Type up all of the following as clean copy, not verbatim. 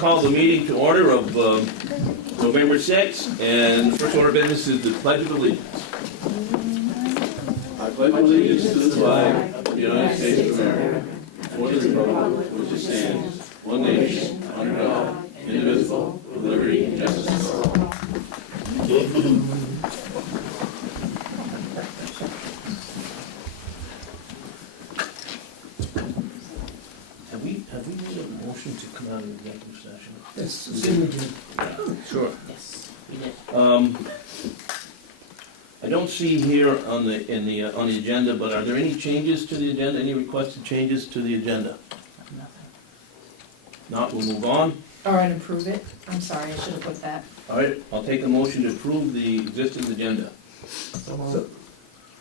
call the meeting to order of November 6th, and the first order of business is the Pledge of Allegiance. I pledge allegiance to the flag of the United States of America, for the republic which stands, one nation, under God, indivisible, with liberty and justice for all. Have we made a motion to come out of executive session? Yes, Sure. Yes, we did. I don't see here on the agenda, but are there any changes to the agenda? Any requested changes to the agenda? Nothing. Not, we'll move on. All right, approve it. I'm sorry, I should have put that. All right, I'll take a motion to approve the existing agenda. So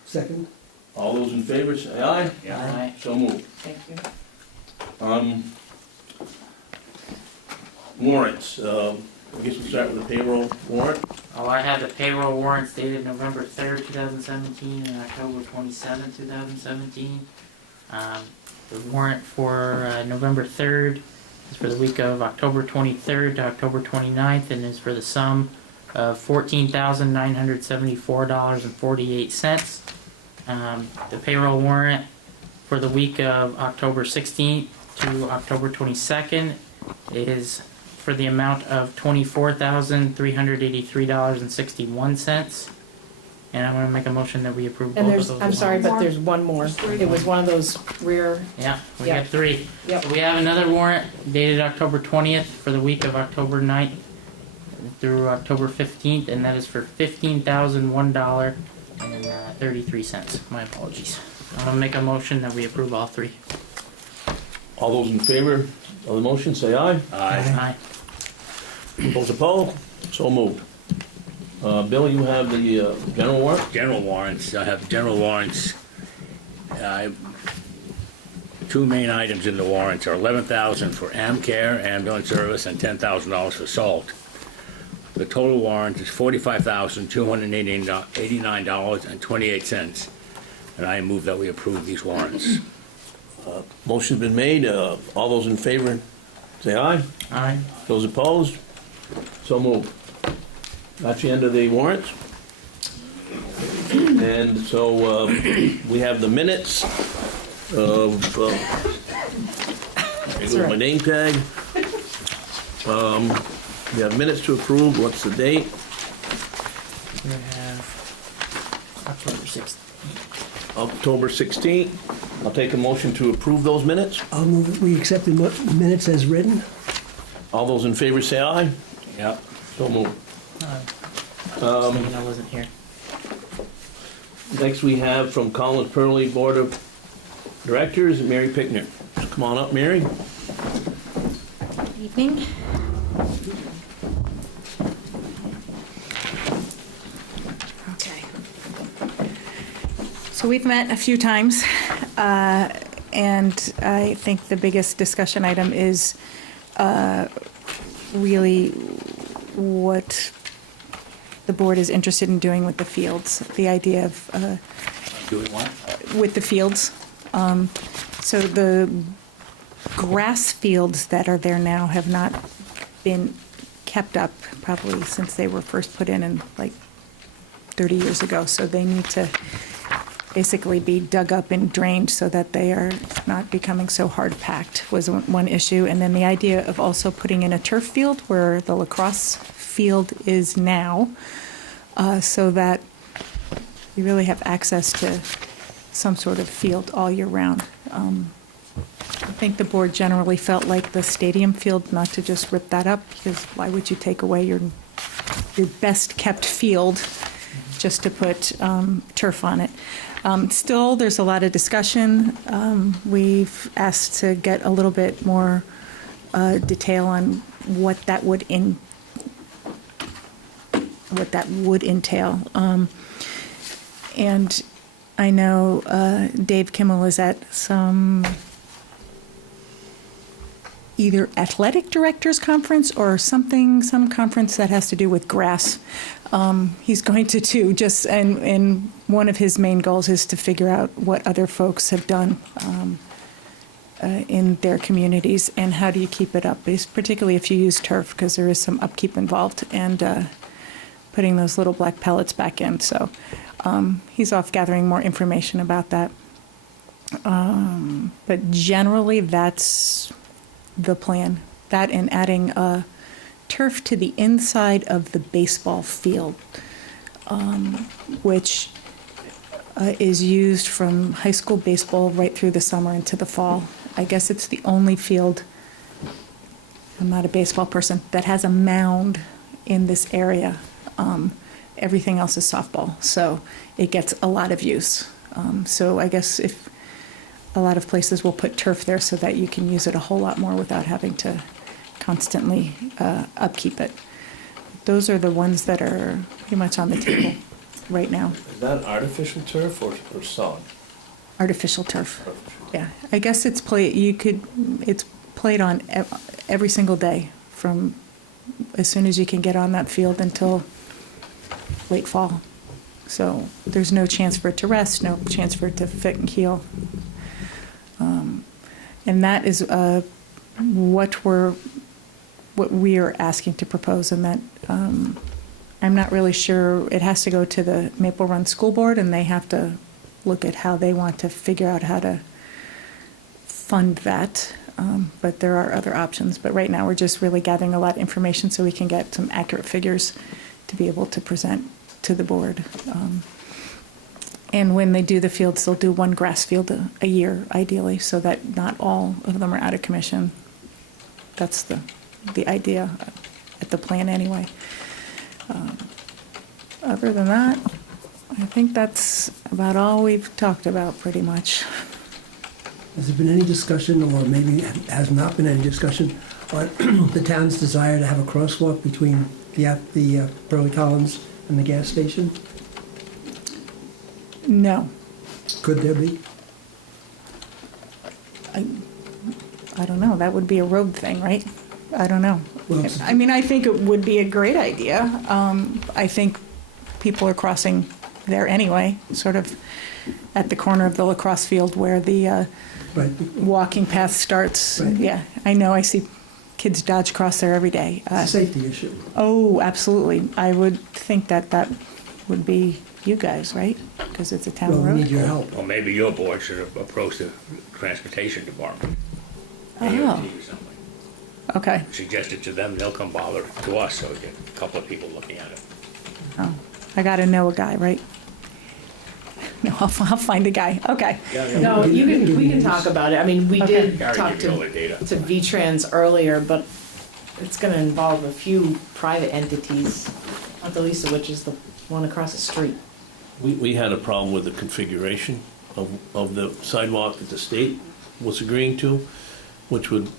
Second? All those in favor, say aye. Aye. So moved. Thank you. Warrants, I guess we'll start with the payroll warrant. Oh, I have the payroll warrants dated November 3rd, 2017 and October 27th, 2017. The warrant for November 3rd is for the week of October 23rd to October 29th and is for the sum of $14,974.48. The payroll warrant for the week of October 16th to October 22nd is for the amount of $24,383.61. And I'm going to make a motion that we approve And both there's, of those. I'm sorry, but warrants. there's one more. It was one of those rare, Yeah, we Yeah. got three. Yep. So we have another warrant dated October 20th for the week of October 9th through October 15th, and that is for $15,001.33. My apologies. I'm going to make a motion that we approve all three. All those in favor of the motion, say aye. Aye. Those opposed, so moved. Bill, you have the general warrant? General warrants, I have general warrants. Two main items in the warrants are $11,000 for AmCare, ambulance service, and $10,000 for salt. The total warrant is $45,289.28, and I move that we approve these warrants. Motion's been made, all those in favor, say aye. Aye. Those opposed, so moved. That's the end of the warrants. And so we have the minutes of, here's my name tag. We have minutes to approve. What's the date? We have October 6th. October 16th. I'll take a motion to approve those minutes. I'll move that we accept the minutes as written. All those in favor say aye. Yep. So moved. I wasn't here. Next we have from Collins Pearly Board of Directors, Mary Pickner. Come on up, Mary. Evening. Okay. So we've met a few times, and I think the biggest discussion item is really what the board is interested in doing with the fields. The idea of Doing what? with the fields. So the grass fields that are there now have not been kept up probably since they were first put in like 30 years ago. So they need to basically be dug up and drained so that they are not becoming so hard packed was one issue. And then the idea of also putting in a turf field where the lacrosse field is now, so that you really have access to some sort of field all year round. I think the board generally felt like the stadium field, not to just rip that up, because why would you take away your best kept field just to put turf on it? Still, there's a lot of discussion. We've asked to get a little bit more detail on what that would entail. And I know Dave Kimmel is at some either athletic directors conference or some conference that has to do with grass. He's going to too, and one of his main goals is to figure out what other folks have done in their communities, and how do you keep it up, particularly if you use turf, because there is some upkeep involved, and putting those little black pellets back in. So he's off gathering more information about that. But generally, that's the plan. That and adding turf to the inside of the baseball field, which is used from high school baseball right through the summer into the fall. I guess it's the only field, I'm not a baseball person, that has a mound in this area. Everything else is softball, so it gets a lot of use. So I guess if a lot of places will put turf there so that you can use it a whole lot more without having to constantly upkeep it. Those are the ones that are pretty much on the table right now. Is that artificial turf or sod? Artificial turf. Yeah, I guess it's it's played on every single day from as soon as you can get on that field until late fall. So there's no chance for it to rest, no chance for it to fit and heal. And that is what we are asking to propose, and that I'm not really sure. It has to go to the Maple Run School Board, and they have to look at how they want to figure out how to fund that. But there are other options. But right now, we're just really gathering a lot of information so we can get some accurate figures to be able to present to the board. And when they do the fields, they'll do one grass field a year, ideally, so that not all of them are out of commission. That's the idea at the plan anyway. Other than that, I think that's about all we've talked about pretty much. Has there been any discussion, or maybe has not been any discussion, on the town's desire to have a crosswalk between the Burley Collins and the gas station? No. Could there be? I don't know. That would be a road thing, right? I don't know. Well, I mean, I think it would be a great idea. I think people are crossing there anyway, sort of at the corner of the lacrosse field where the right. walking path starts. Right. Yeah, I know. I see kids dodge across there every day. It's a safety issue. Oh, absolutely. I would think that would be you guys, right? Because it's a town Well, road. we need your help. Or maybe your board should approach the transportation department. Oh. DOT or something. Okay. Suggest it to them, they'll come bother to us, so we get a couple of people looking at it. Oh, I got to know a guy, right? No, I'll find a guy. Okay. No, we can talk about it. I mean, we Okay. did Gary talk gave you all the data. to V-Trans earlier, but it's gonna involve a few private entities, not the least of which is the one across the street. We had a problem with the configuration of the sidewalk that the state was agreeing to, which would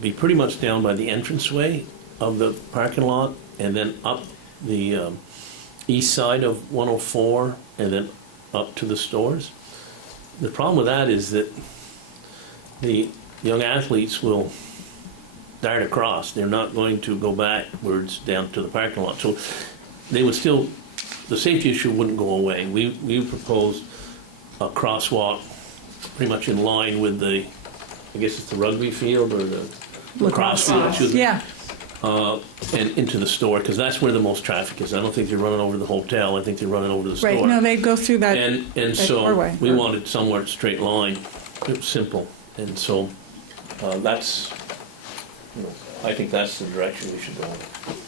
be pretty much down by the entranceway of the parking lot and then up the east side of 104 and then up to the stores. The problem with that is that the young athletes will dart across. They're not going to go backwards down to the parking lot. So they would still, the safety issue wouldn't go away. We proposed a crosswalk pretty much in line with the, I guess it's the rugby field or the lacrosse field, excuse me, Yeah. and into the store, because that's where the most traffic is. I don't think they're running over the hotel. I think they're running over the store. Right. No, they go through that. And so doorway. we wanted somewhere straight line. It was simple. And so that's, you know, I think that's the direction we should go.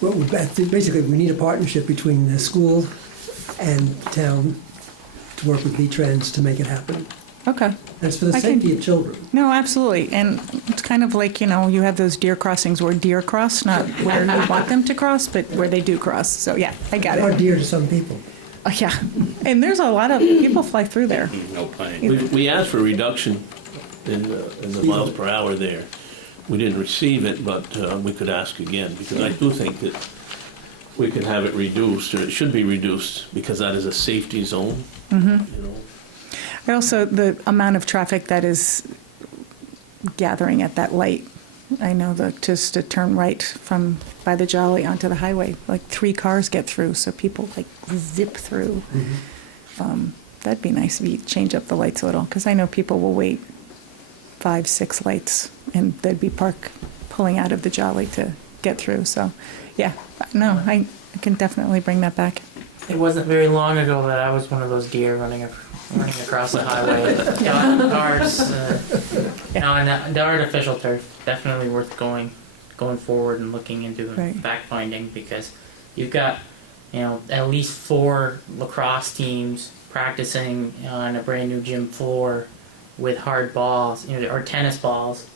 Well, basically, we need a partnership between the school and town to work with V-Trans to make it happen. Okay. That's for the I can- safety of children. No, absolutely. And it's kind of like, you have those deer crossings where deer cross, not where you want them to cross, but where they do cross. So, yeah, I got Or it. dear to some people. Yeah. And there's a lot of people fly through there. No pun. We asked for a reduction in the miles per hour there. We didn't receive it, but we could ask again, because I do think that we could have it reduced, or it should be reduced, because that is a safety zone. Mm-hmm. You know. Also, the amount of traffic that is gathering at that light. I know that just to turn right from by the Jolly onto the highway, like 3 cars get through, so people like zip through. That'd be nice if you change up the lights a little, because I know people will wait 5, 6 lights, and they'd be pulling out of the jolly to get through. So, yeah, no, I can definitely bring that back. It wasn't very long ago that I was one of those deer running across the highway. Cars, no, and the artificial turf, definitely worth going forward and looking into and Right. fact finding, because you've got, at least 4 lacrosse teams practicing on a brand new gym floor with hard balls, or tennis balls,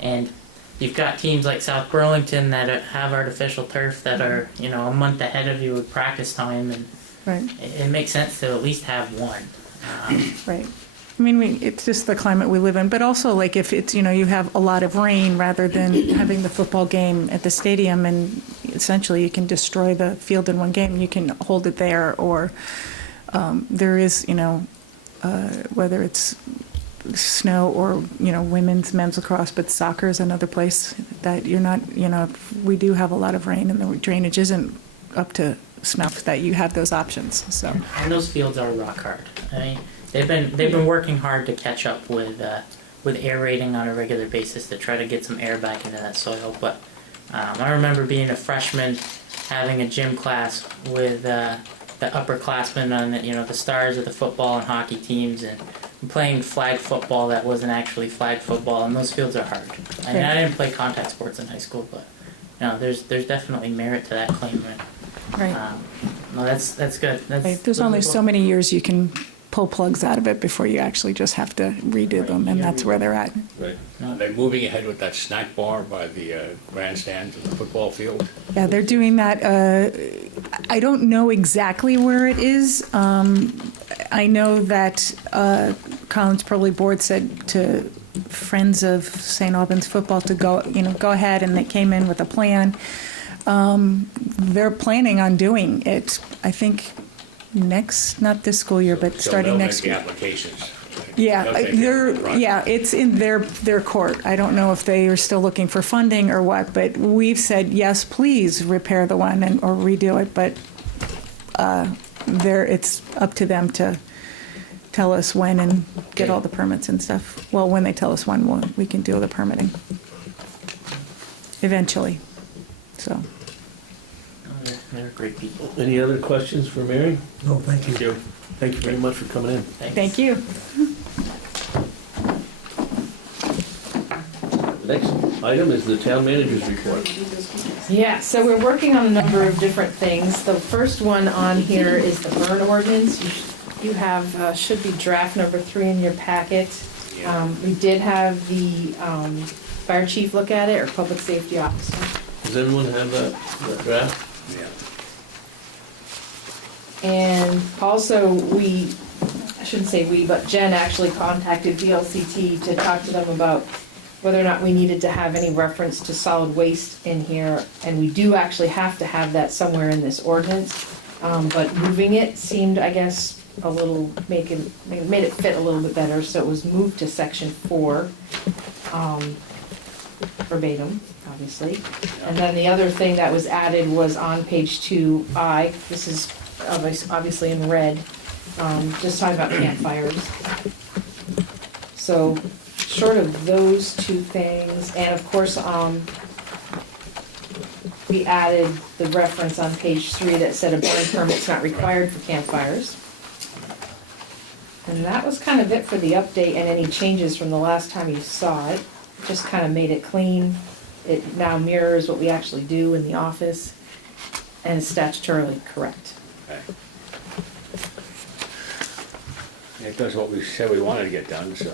and you've got teams like South Burlington that have artificial turf that are, a month ahead of you with practice time, and Right, it makes sense to at least have one. right. I mean, it's just the climate we live in, but also like if it's, you have a lot of rain rather than having the football game at the stadium, and essentially you can destroy the field in one game, you can hold it there, or there is, whether it's snow or, women's, men's lacrosse, but soccer is another place that you're not, we do have a lot of rain and the drainage isn't up to snuff, that you have those options, so. And those fields are rock hard. I mean, they've been working hard to catch up with aerating on a regular basis to try to get some air back into that soil. But I remember being a freshman, having a gym class with the upperclassmen on the stars of the football and hockey teams, and playing flag football that wasn't actually flag football, and those fields are hard. I mean, I didn't play contact sports in high school, but there's definitely merit to that claim. Right. No, that's good. Right. There's only so many years you can pull plugs out of it before you actually just have to redo them, and that's where they're at. Right. Are they moving ahead with that snack bar by the grandstands of the football field? Yeah, they're doing that. I don't know exactly where it is. I know that Collins Probably Board said to Friends of St. Albans football to go ahead, and they came in with a plan. They're planning on doing it, I think, not this school year, but starting next year. year. They'll make the applications. Yeah, it's in their court. I don't know if they are still looking for funding or what, but we've said, yes, please repair the one or redo it, but it's up to them to tell us when and get all the permits and stuff. Well, when they tell us when, we can do the permitting eventually, so. They're great people. Any other questions for Mary? No, thank you. Thank you very much for coming in. Thanks. Thank you. The next item is the town manager's report. Yeah, so we're working on a number of different things. The first one on here is the burn ordinance. You have, should be draft number 3 in your packet. We did have the fire chief look at it, or public safety officer. Does everyone have that draft? Yeah. And also I shouldn't say we, but Jen actually contacted VLCT to talk to them about whether or not we needed to have any reference to solid waste in here. And we do actually have to have that somewhere in this ordinance. But moving it seemed, I guess, a little, made it fit a little bit better. So it was moved to section 4, verbatim, obviously. And then the other thing that was added was on page 2I. This is obviously in red, just talking about campfires. So short of those 2 things, and of course, we added the reference on page 3 that said a burn permit's not required for campfires. And that was kind of it for the update and any changes from the last time you saw it. Just kind of made it clean. It now mirrors what we actually do in the office, and is statutorily correct. Okay. It does what we said we wanted to get done, so.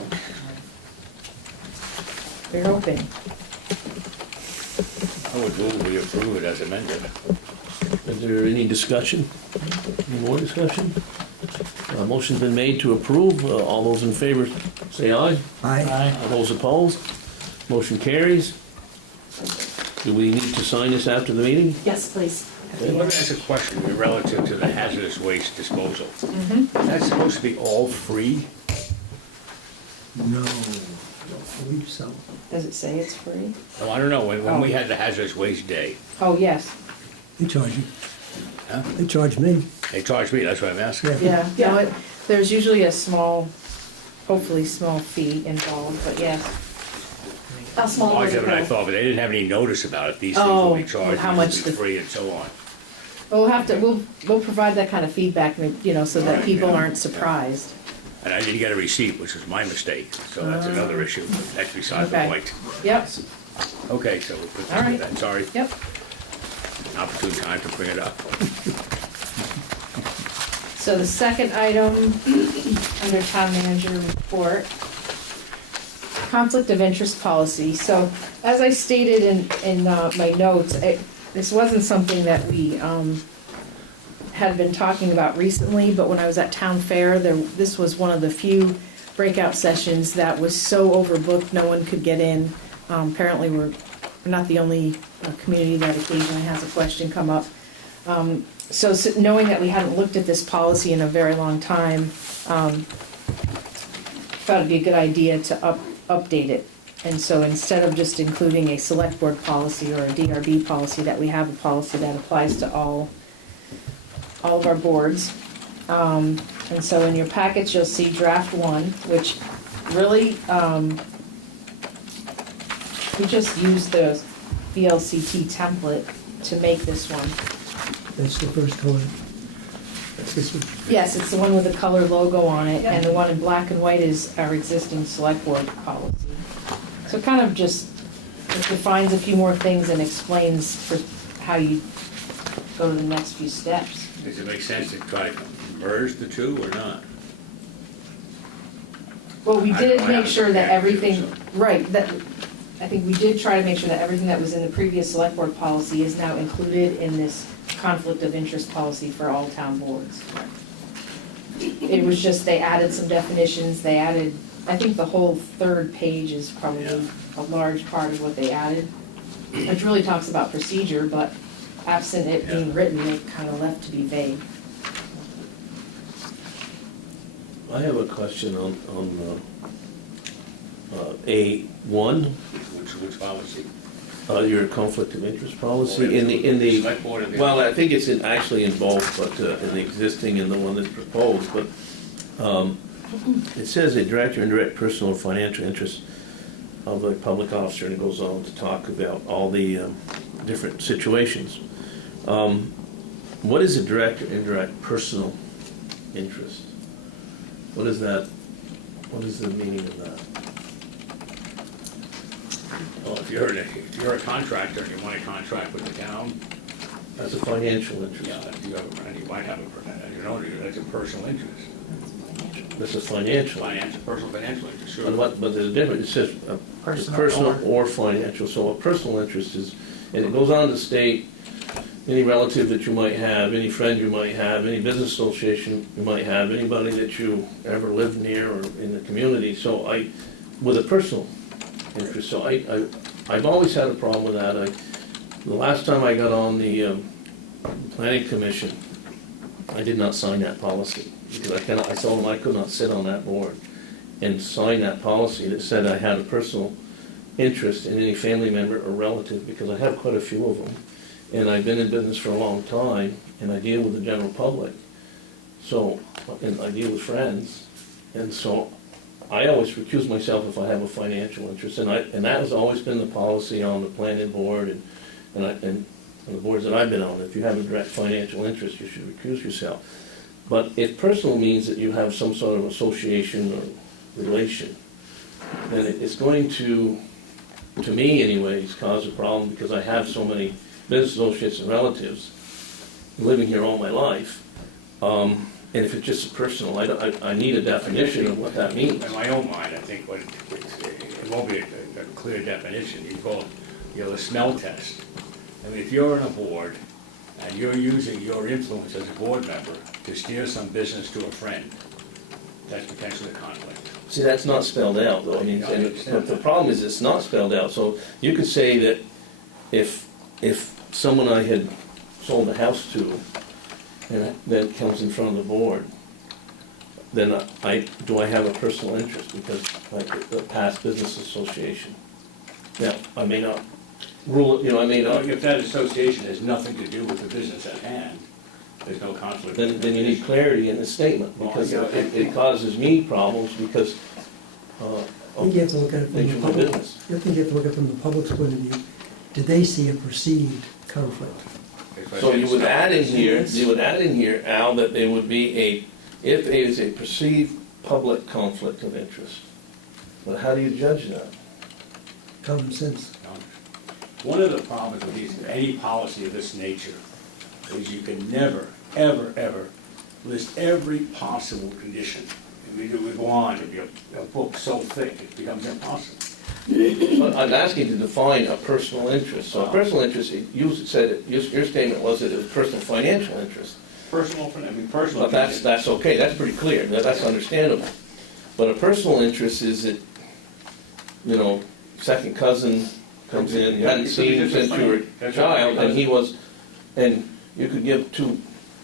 We're hoping. I would move we approve it as amended. Is there any discussion? Any more discussion? Motion's been made to approve. All those in favor say aye. Aye. All those opposed? Motion carries. Do we need to sign this after the meeting? Yes, please. Let me ask a question relative to the hazardous waste disposal. That's supposed to be all free? No, I don't believe so. Does it say it's free? Well, I don't know, when we had the hazardous waste day, Oh, yes. They charge you. Huh? They charge me. they charged me, that's what I'm asking. Yeah. No, there's usually a small, hopefully small fee involved, but yes. How small was Larger it? than I Bill? thought, but they didn't have any notice about it. These things Oh, will be charged, how these much will be the- free and so on. Well, we'll provide that kind of feedback, you know, so that Right, people yeah. aren't surprised. And I didn't get a receipt, which was my mistake, so that's another issue, but that's beside the Okay. point. Yep, Okay, so we'll put All this right. to that, sorry. yep. Opportune time to bring it up. So the second item, under town manager report, conflict of interest policy. So as I stated in my notes, this wasn't something that we had been talking about recently, but when I was at town fair, this was one of the few breakout sessions that was so overbooked, no one could get in. Apparently, we're not the only community that occasionally has a question come up. So knowing that we hadn't looked at this policy in a very long time, thought it'd be a good idea to update it. And so instead of just including a select board policy or a DRB policy, that we have a policy that applies to all of our boards. And so in your packets, you'll see draft 1, which really, we just used the VLCT template to make this one. That's the first color. That's this one. Yes, it's the one with the color logo on it, and the one in black and white is our existing select board policy. So it kind of just, it defines a few more things and explains for how you go to the next few steps. Does it make sense to try to merge the two or not? Well, we I did don't make have sure that to, everything, so- right, that, I think we did try to make sure that everything that was in the previous select board policy is now included in this conflict of interest policy for all town boards. It was just, they added some definitions, they added, I think the whole third page is probably a large part of what they added, which really talks about procedure, but absent it being written, it kind of left to be vague. I have a question on A1, Which policy? your conflict of interest policy, in the, Select board and the- well, I think it's actually in both, but in the existing and the one that's proposed, but it says a direct or indirect personal or financial interest of a public officer, and it goes on to talk about all the different situations. What is a direct or indirect personal interest? What is that? What is the meaning of that? Well, if you're a contractor and you want to contract with the town, That's a financial interest. yeah, and you might have that's a personal interest. That's a financial. Personal financial interest, sure. But there's a difference, it says personal or financial, so a personal interest is, and it goes on to state, any relative that you might have, any friend you might have, any business association you might have, anybody that you ever lived near or in the community, so with a personal interest, so I've always had a problem with that. The last time I got on the planning commission, I did not sign that policy, because I told them I could not sit on that board and sign that policy that said I had a personal interest in any family member or relative, because I have quite a few of them. And I've been in business for a long time, and I deal with the general public. So, and I deal with friends, and so I always recuse myself if I have a financial interest, and that has always been the policy on the planning board and the boards that I've been on. If you have a direct financial interest, you should recuse yourself. But if personal means that you have some sort of association or relation, then it's going to me anyways, cause a problem, because I have so many business associates and relatives living here all my life. And if it's just personal, I need a definition of what that means. In my own mind, I think it won't be a clear definition. You call it, the smell test. I mean, if you're on a board and you're using your influence as a board member to steer some business to a friend, that's potentially a conflict. See, that's not spelled out, though. I mean, but the problem is it's not spelled out. So you could say that if someone I had sold a house to, and that comes in front of the board, then do I have a personal interest because like a past business association? Now, I may not rule it, I may not. If that association has nothing to do with the business at hand, there's no conflict. Then you need clarity in the statement, because it causes me problems, because I think you have to look at it from nature the of my public. business. I think you have to look at it from the public's point of view. Did they see a perceived conflict? So you would add in here, Al, that there would be if there is a perceived public conflict of interest. But how do you judge that? Common sense. One of the problems with any policy of this nature is you can never, ever, ever list every possible condition. And we go on, it'd be a book so thick, it becomes impossible. But I'm asking to define a personal interest. So a personal interest, your statement was that it was personal financial interest. Personal. But that's okay, that's pretty clear, that's understandable. But a personal interest is that, second cousin comes in, you hadn't seen him since you were a child, and you could give 2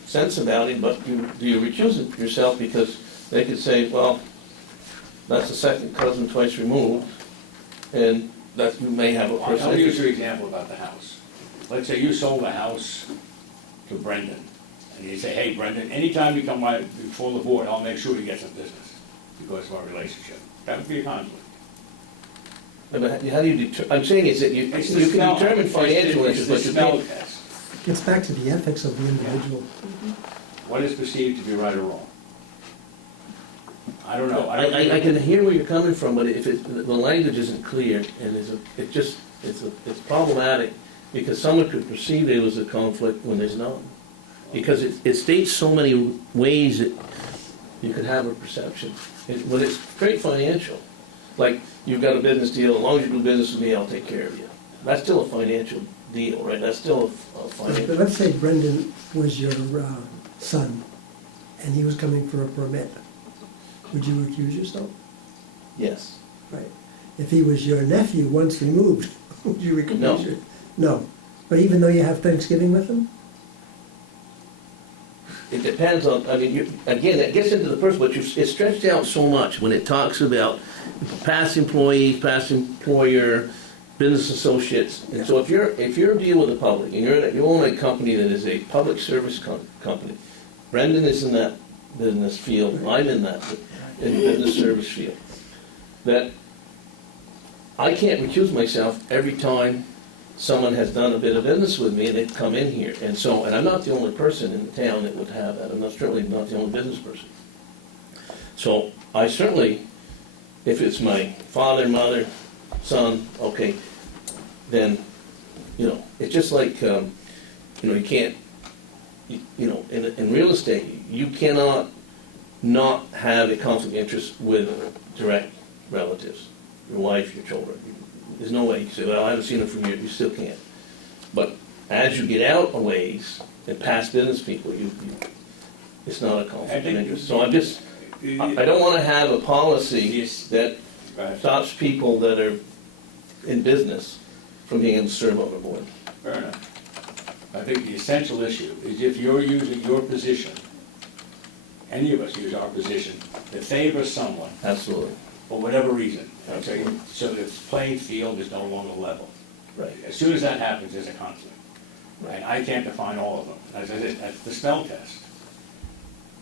cents about him, but do you recuse yourself because they could say, well, that's the second cousin twice removed, and that you may have a personal I'll use interest. your example about the house. Let's say you sold the house to Brendan, and you say, hey, Brendan, anytime you come by before the board, I'll make sure you get some business because of our relationship. That would be a conflict. But how do you I'm saying is that you It's the can smell. determine financial It's interest, the but you smell can't. test. Gets back to the ethics of the individual. What is perceived to be right or wrong? I don't know. I can hear where you're coming from, but if the language isn't clear, and it's problematic, because someone could perceive there was a conflict when there's not. Because it states so many ways that you could have a perception. But it's straight financial. Like, you've got a business deal, as long as you do business with me, I'll take care of you. That's still a financial deal, right? That's still a financial. But let's say Brendan was your son, and he was coming for a permit. Would you recuse yourself? Yes. Right. If he was your nephew once removed, would you recuse No. yourself? No. But even though you have Thanksgiving with him? It depends on, again, it gets into the person, but it's stretched out so much when it talks about past employees, past employer, business associates. And so if you're dealing with the public, and you own a company that is a public service company, Brendan is in that business field, I'm in the business service field, that I can't recuse myself every time someone has done a bit of business with me and they've come in here. And I'm not the only person in the town that would have that. I'm certainly not the only business person. So I certainly, if it's my father, mother, son, okay, then, it's just like, you can't, in real estate, you cannot not have a conflict of interest with direct relatives, your wife, your children. There's no way. You say, well, I haven't seen them for years. You still can't. But as you get out a ways and past business people, it's not a conflict of interest. So I don't want to have a policy that stops people that are in business from being able to serve on the board. Fair enough. I think the essential issue is if you're using your position, any of us use our position, to favor someone Absolutely. for whatever reason. Okay, Absolutely. so the playing field is no longer level. Right. As soon as that happens, there's a conflict. Right. And I can't define all of them. As I said, that's the smell test.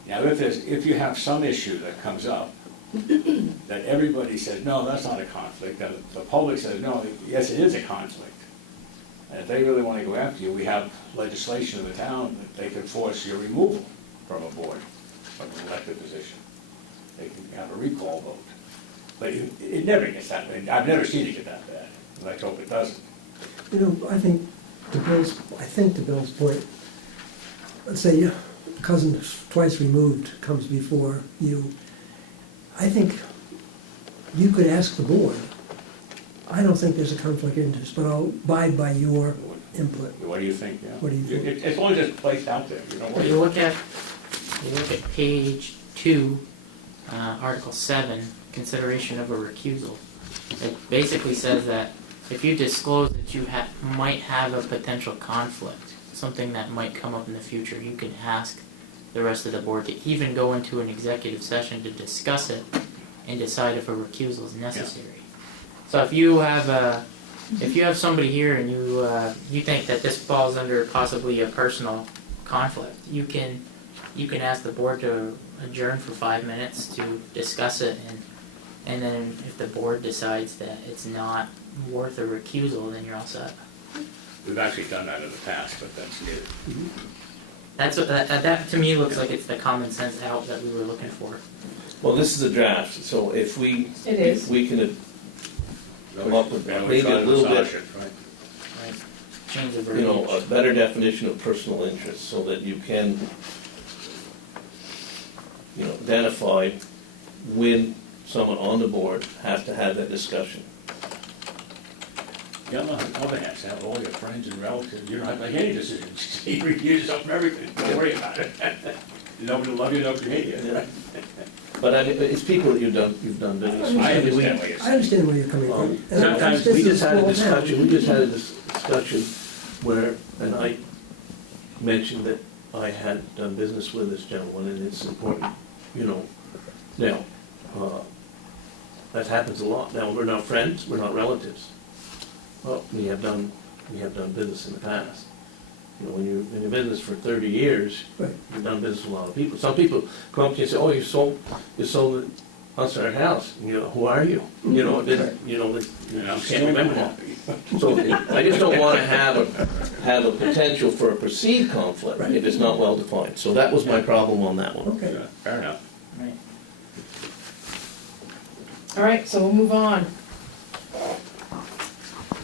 Now, if you have some issue that comes up, that everybody says, no, that's not a conflict, that the public says, no, yes, it is a conflict. And if they really want to go after you, we have legislation in the town that they can force your removal from a board, from an elected position. They can have a recall vote. But it never gets that bad. I've never seen it get that bad, and let's hope it doesn't. I think to Bill's point, let's say your cousin twice removed comes before you. I think you could ask the board, I don't think there's a conflict of interest, but I'll abide by your input. What do you think? Yeah? What do you think? As long as it's placed out there, you know. If you look at page 2, Article 7, consideration of a recusal. It basically says that if you disclose that you might have a potential conflict, something that might come up in the future, you can ask the rest of the board to even go into an executive session to discuss it and decide if a recusal is necessary. So if you have somebody here and you think that this falls under possibly a personal conflict, you can ask the board to adjourn for 5 minutes to discuss it And then if the board decides that it's not worth a recusal, then you're all set. We've actually done that in the past, but that's it. That's what, that to me looks like it's the common sense out that we were looking for. Well, this is a draft, so if we, It is. if we can come up with And we maybe try a to little massage bit, it, right? Right? Change the you know, verbiage. a better definition of personal interest, so that you can, you know, identify when someone on the board has to have that discussion. The other hand, have all your friends and relatives, you don't have to make any decisions. You recuse yourself from everything, don't worry about it. Nobody will love you, nobody will hate you. But I mean, it's people that you've done business with. I mean, we- understand what you're I saying. understand where you're coming from. And Sometimes this We is a just had a small town. discussion where, and I mentioned that I had done business with this gentleman, and it's important, you know. Now, that happens a lot. Now, we're not friends, we're not relatives. Well, we have done business in the past. You know, when you're in business for 30 years, Right. you've done business with a lot of people. Some people come up to you and say, oh, you sold us our house. And you know, who are you? You know, And I'm you still can't remember that. So I just don't want to have a potential for a perceived conflict Right. if it's not well defined. So that was my problem on that one. Okay. Yeah, fair enough. Right. All right, so we'll move on.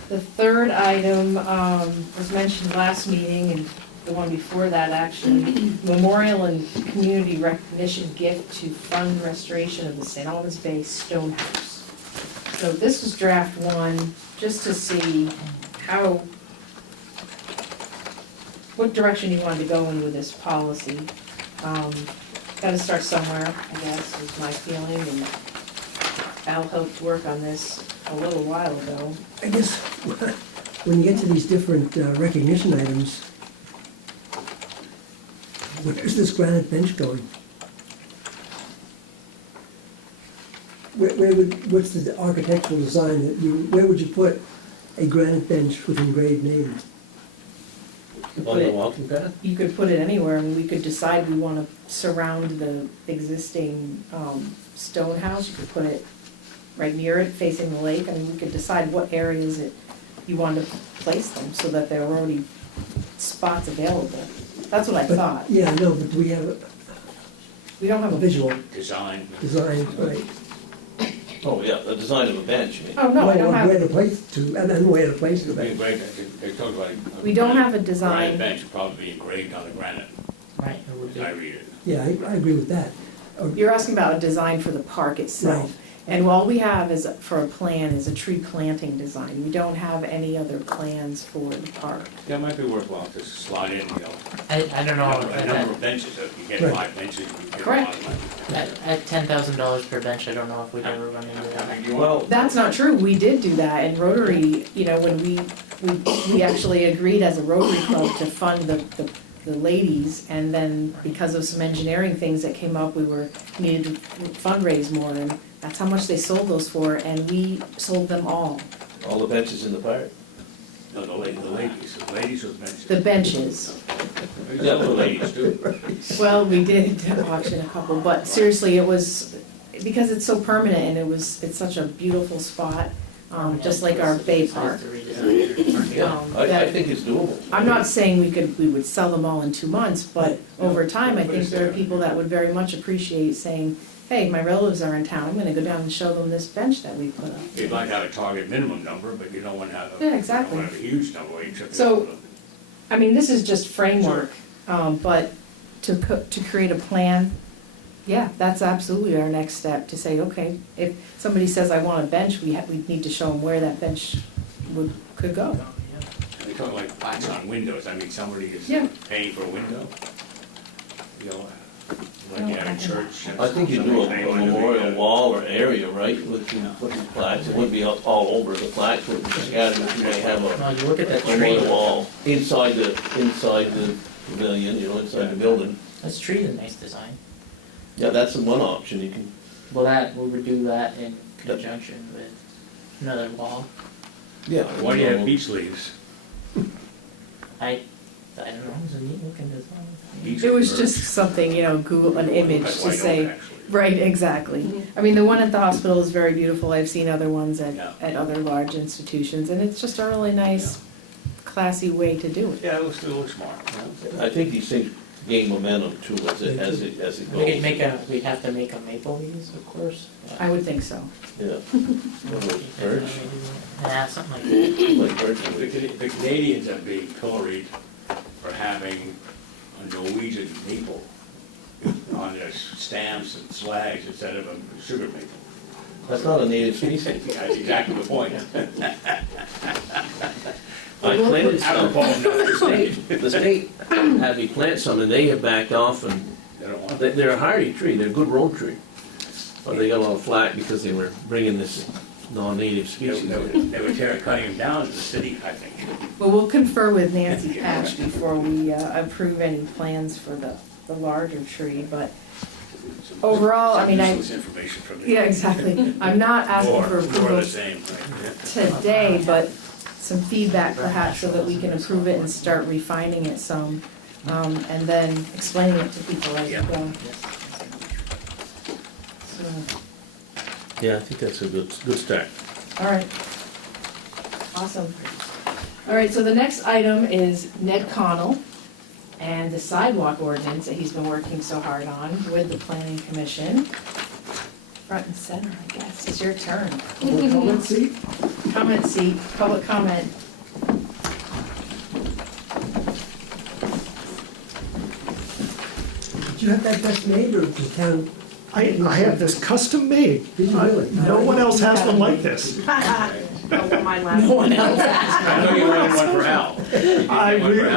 The third item was mentioned last meeting, and the one before that, actually, memorial and community recognition gift to fund restoration of the St. Albans Bay Stone House. So this was draft one, just to see what direction you wanted to go in with this policy. Gotta start somewhere, I guess, is my feeling, and Al helped work on this a little while ago. I guess when you get to these different recognition items, where's this granite bench going? What's the architectural design where would you put a granite bench with engraved name? On the walking path? You could put it anywhere, and we could decide we want to surround the existing stone house. You could put it right near it, facing the lake. I mean, we could decide what areas you want to place them, so that there are already spots available. That's what I But- thought. Yeah, no, but we have We don't have a a, visual Design. design, right? Oh, yeah, the design of a bench, you mean. oh, no, I don't Where to have, place to, and then where to place the bench. Engraved, they talked about it. We don't have a Granite design. bench would probably be engraved on the granite, Right, it would as be. I read it. Yeah, I agree with that. You're asking about a design for the park itself. Right. And all we have is, for a plan, is a tree planting design. We don't have any other plans for the park. Yeah, it might be worthwhile to slide in, I don't know, a number of benches, if you get Right. 5 benches, you get a Correct. lot of money. at $10,000 per bench, I don't know if we'd ever run into I that. mean, you want, Well, That's not true. We did do that in Rotary, you know, when we actually agreed as a Rotary Club to fund the ladies, and then because of some engineering things that came up, we needed to fundraise more, and that's how much they sold those for, and we sold them all, all the benches in the park. no, the ladies with benches. the benches. Yeah, the ladies too. Well, we did auction a couple, but seriously, it was, because it's so permanent, and it's such a beautiful spot, just like our Bay Park. Yeah, I think it's doable. I'm not saying we would sell them all in 2 months, but over time, I think there are people that would very much appreciate saying, hey, my relatives are in town, I'm gonna go down and show them this bench that we put up. You'd like to have a target minimum number, but you don't want to have Yeah, exactly. You don't want to have a huge number where you trip So- over them. I mean, this is just framework, but to create a plan, yeah, that's absolutely our next step, to say, okay, if somebody says, I want a bench, we need to show them where that bench could go. They talk like plaques on windows, I mean, somebody is Yeah. paying for a window. You know, like you have in church. I think you do a memorial wall or area, right, with the plaques. It wouldn't be all over, the plaques would be scattered. You may have No, a you look at that tree, memorial wall inside the pavilion, you know, inside the building. this tree is a nice design. Yeah, that's the one option you can, Well, we would do that in conjunction with another wall. yeah. Why do you have beach leaves? I I don't know, it was a neat looking design. It was just something, Google an image That's to why I don't say, actually. right, exactly. I mean, the one at the hospital is very beautiful. I've seen other ones Yeah. at other large institutions, and it's just a really nice, classy way to do it. Yeah, it looks smart. I think these things gain momentum too as it We could goes. we'd have to make a maple leaves, of course. I would think so. Yeah. One of those birds, Yeah, something like that. like birds. The Canadians are being pilloried for having a Norwegian maple on their stamps and flags instead of a sugar maple. That's not a native species. That's exactly the point. I planted some. Apropos of another state. The state had me plant some, and they have backed off, and They don't want they're a hardy tree, they're a good road tree. But they got a lot of flack because they were bringing this non-native species. They were cutting them down in the city, I think. But we'll confer with Nancy Patch before we approve any plans for the larger tree, but overall, I mean, Useless information from the. yeah, exactly. I'm not asking for More of the approval same, right? today, but some feedback perhaps so that we can approve it and start refining it some, and then explaining it to people as we Yeah. go. So, Yeah, I think that's a good start. all right. Awesome. All right, so the next item is Ned Connell and the sidewalk ordinance that he's been working so hard on with the planning commission. Front and center, I guess. It's your turn. Public comment seat? Comment seat, public comment. Did you have that best made, or the town? I have this custom made. Did you really? No one else has one like this. No one else. I know you wanted one for Al.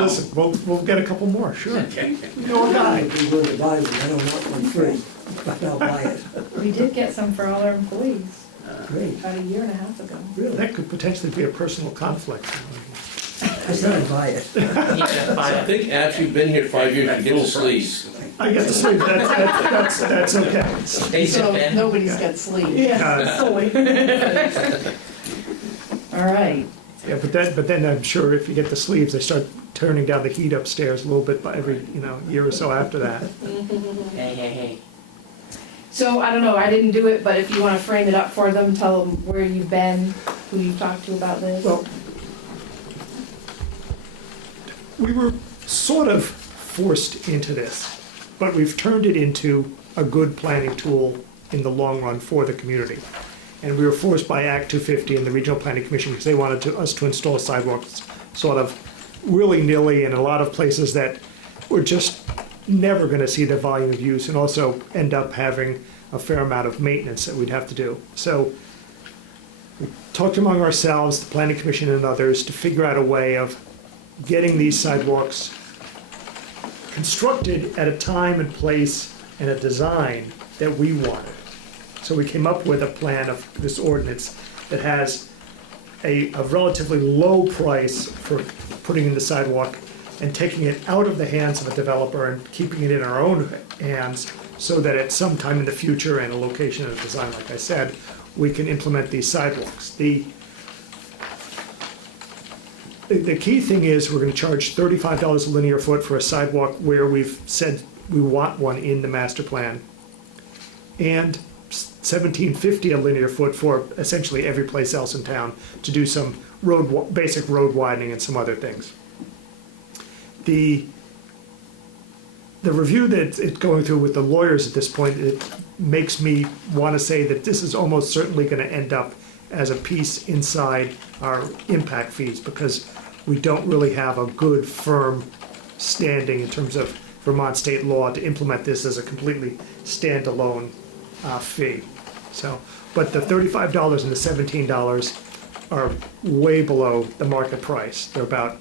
Listen, we'll get a couple more, sure. Okay. No guy. I'd be willing to buy one, I don't want one free, but I'll buy it. We did get some for all our employees Great, about a year and a half ago. really? That could potentially be a personal conflict. I said I'd buy it. I think after you've been here 5 years, you get the sleeves. I get to say that's okay. So nobody's got sleeves. Yeah. All right. Yeah, but then I'm sure if you get the sleeves, they start turning down the heat upstairs a little bit by every, year or so after that. Hey. So I don't know, I didn't do it, but if you want to frame it up for them, tell them where you've been, who you've talked to about this. Well, we were sort of forced into this, but we've turned it into a good planning tool in the long run for the community. And we were forced by Act 250 and the Regional Planning Commission because they wanted us to install sidewalks sort of willy-nilly in a lot of places that were just never going to see the volume of use and also end up having a fair amount of maintenance that we'd have to do. So we talked among ourselves, the Planning Commission and others, to figure out a way of getting these sidewalks constructed at a time and place and a design that we wanted. So we came up with a plan of this ordinance that has a relatively low price for putting in the sidewalk and taking it out of the hands of a developer and keeping it in our own hands so that at some time in the future and a location and a design, like I said, we can implement these sidewalks. The key thing is we're going to charge $35 a linear foot for a sidewalk where we've said we want one in the master plan, and $17.50 a linear foot for essentially every place else in town to do some basic road widening and some other things. The review that it's going through with the lawyers at this point, it makes me want to say that this is almost certainly going to end up as a piece inside our impact fees because we don't really have a good firm standing in terms of Vermont state law to implement this as a completely standalone fee. So, but the $35 and the $17 are way below the market price. They're about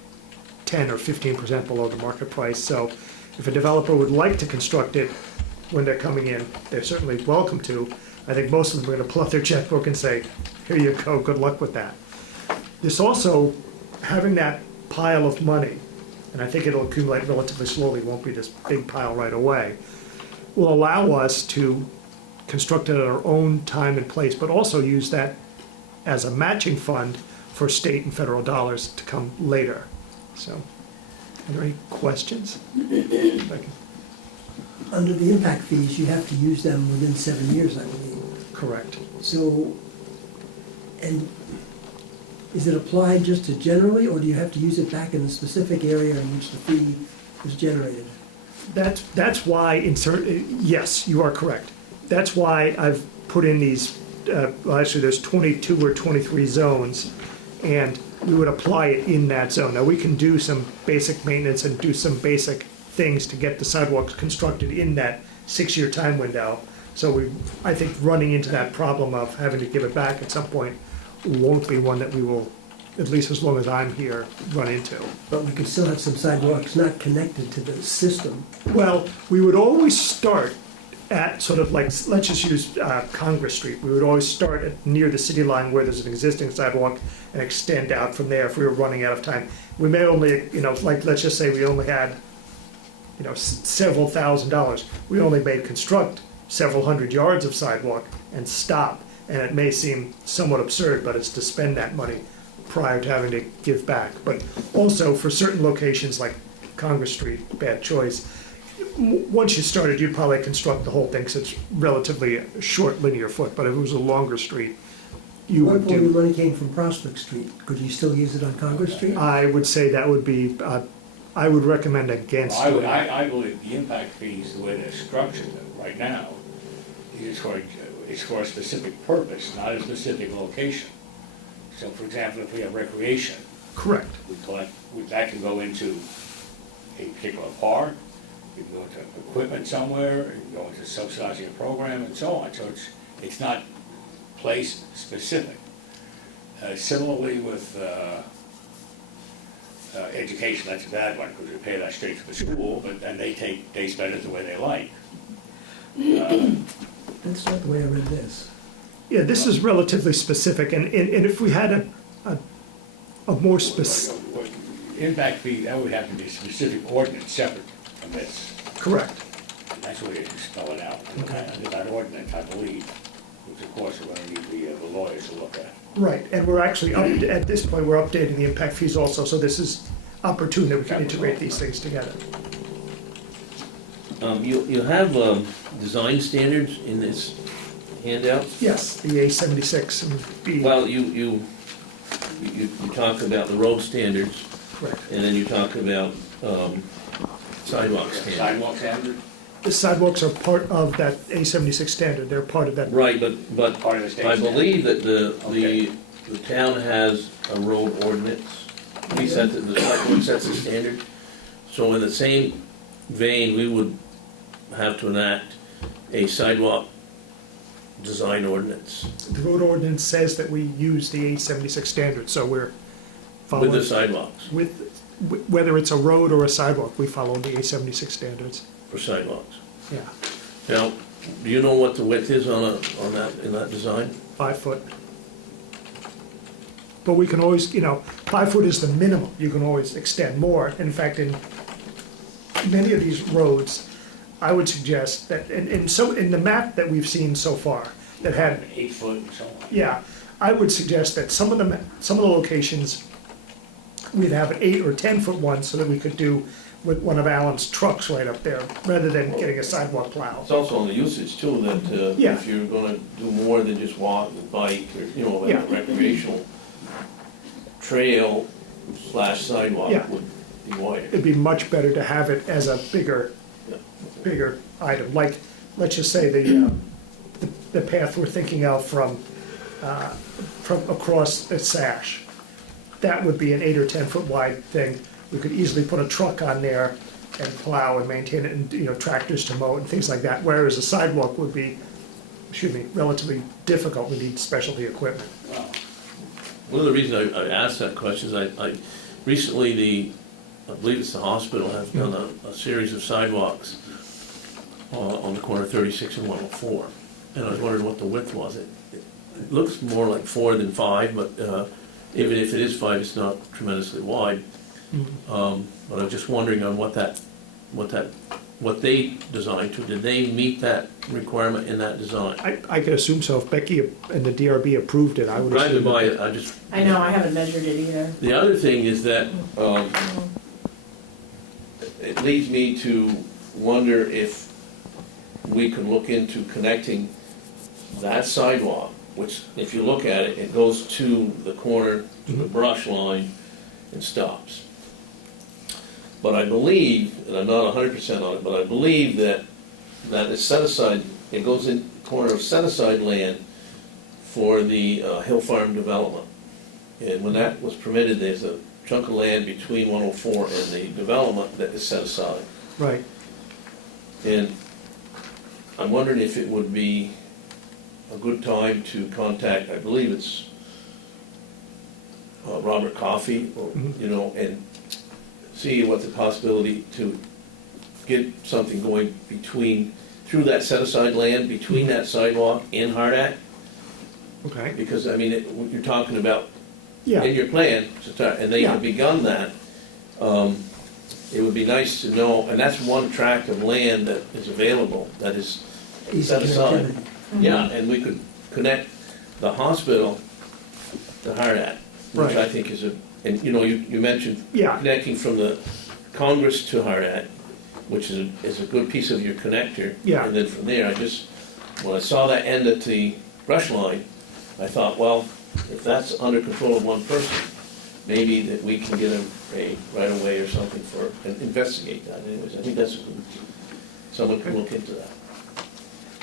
10 or 15% below the market price. So if a developer would like to construct it when they're coming in, they're certainly welcome to. I think most of them are going to pull out their checkbook and say, here you go, good luck with that. This also, having that pile of money, and I think it'll accumulate relatively slowly, won't be this big pile right away, will allow us to construct it at our own time and place, but also use that as a matching fund for state and federal dollars to come later. So Are there any questions? If I can- Under the impact fees, you have to use them within 7 years, I believe. Correct. So, and is it applied just to generally, or do you have to use it back in the specific area in which the fee was generated? That's why yes, you are correct. That's why I've put in these, well, actually, there's 22 or 23 zones, and we would apply it in that zone. Now, we can do some basic maintenance and do some basic things to get the sidewalks constructed in that 6-year time window. So I think running into that problem of having to give it back at some point won't be one that we will, at least as long as I'm here, run into. But we could still have some sidewalks not connected to the system. Well, we would always start at sort of like, let's just use Congress Street. We would always start at near the city line where there's an existing sidewalk and extend out from there if we were running out of time. We may only, like, let's just say we only had, several $1,000s. We only may construct several hundred yards of sidewalk and stop. And it may seem somewhat absurd, but it's to spend that money prior to having to give back. But also for certain locations like Congress Street, bad choice. Once you started, you'd probably construct the whole thing because it's relatively a short linear foot. But if it was a longer street, you What would if all the do. money came from Prospect Street? Could you still use it on Congress Street? I would say that would be. I would recommend against. I believe the impact fees, the way they're structured right now, is for a specific purpose, not a specific location. So for example, if we have recreation, Correct. we collect, that can go into a particular park, you can go into equipment somewhere, you can go into subsidizing a program and so on. So it's not place specific. Similarly with education, that's a bad one because we pay that straight to the school, but then they spend it the way they like. That's not the way I read this. Yeah, this is relatively specific, and if we had a more specific. Impact fee, that would have to be a specific ordinance separate from this. Correct. That's where you can spell it out. Under that ordinance, I believe, which of course we're going to need the lawyers to look at. Right, and we're actually, at this point, we're updating the impact fees also, so this is opportune that we can integrate these things together. You have design standards in this handout? Yes, the A76 and B. Well, you talk about the road standards, Correct. and then you talk about sidewalk standards. Sidewalk standard? The sidewalks are part of that A76 standard, they're part of that. Right, but Part of the state I standard. believe that Okay. the town has a road ordinance. We set the select board sets the standard. So in the same vein, we would have to enact a sidewalk design ordinance The road ordinance says that we use the A76 standard, so we're following. with the sidewalks, Whether it's a road or a sidewalk, we follow the A76 standards. for sidewalks. Yeah, Now, do you know what the width is in that design? 5 foot. But we can always, 5 foot is the minimum, you can always extend more. In fact, in many of these roads, I would suggest that, in the map that we've seen so far, that had, 8 foot and so on. yeah, I would suggest that some of the locations, we'd have an 8 or 10 foot one so that we could do with one of Alan's trucks right up there, rather than getting a sidewalk plow. It's also on the usage too, that Yeah. if you're gonna do more than just walk and bike, or, Yeah. like a recreational trail / sidewalk Yeah. would be wider. It'd be much better to have it as a bigger item, like, let's just say the path we're thinking of from across the Sash. That would be an 8 or 10 foot wide thing. We could easily put a truck on there and plow and maintain it, and, tractors to mow it and things like that, whereas a sidewalk would be, relatively difficult. We need specialty equipment. One of the reasons I asked that question is I recently, I believe it's the hospital, has done a series of sidewalks on the corner of 36 and 104. And I was wondering what the width was. It looks more like 4 than 5, but even if it is 5, it's not tremendously wide. But I was just wondering on what they designed to. Did they meet that requirement in that design? I could assume so. If Becky and the DRB approved it, I would Driving assume. by it, I just. I know, I haven't measured it either. The other thing is that leads me to wonder if we could look into connecting that sidewalk, which, if you look at it, it goes to the corner, to the brush line, and stops. But I believe, and I'm not 100% on it, but I believe that is set aside, it goes in corner of set aside land for the Hill Farm development. And when that was permitted, there's a chunk of land between 104 and the development that is set aside. Right. And I'm wondering if it would be a good time to contact, I believe it's Robert Coffey, or, you know, and see what the possibility to get something going through that set-aside land, between that sidewalk and Hardat. Okay. Because, I mean, you're talking about, Yeah. in your plan, and they Yeah. have begun that, it would be nice to know, and that's one tract of land that is available, that is Easy set aside. connectivity. Yeah, and we could connect the hospital to Hardat, which Right. I think is and you know, you mentioned Yeah. connecting from the Congress to Hardat, which is a good piece of your connector. Yeah. And then from there, when I saw that end at the brush line, I thought, well, if that's under control of one person, maybe that we can get a right of way or something and investigate that anyways. I think someone can look into that.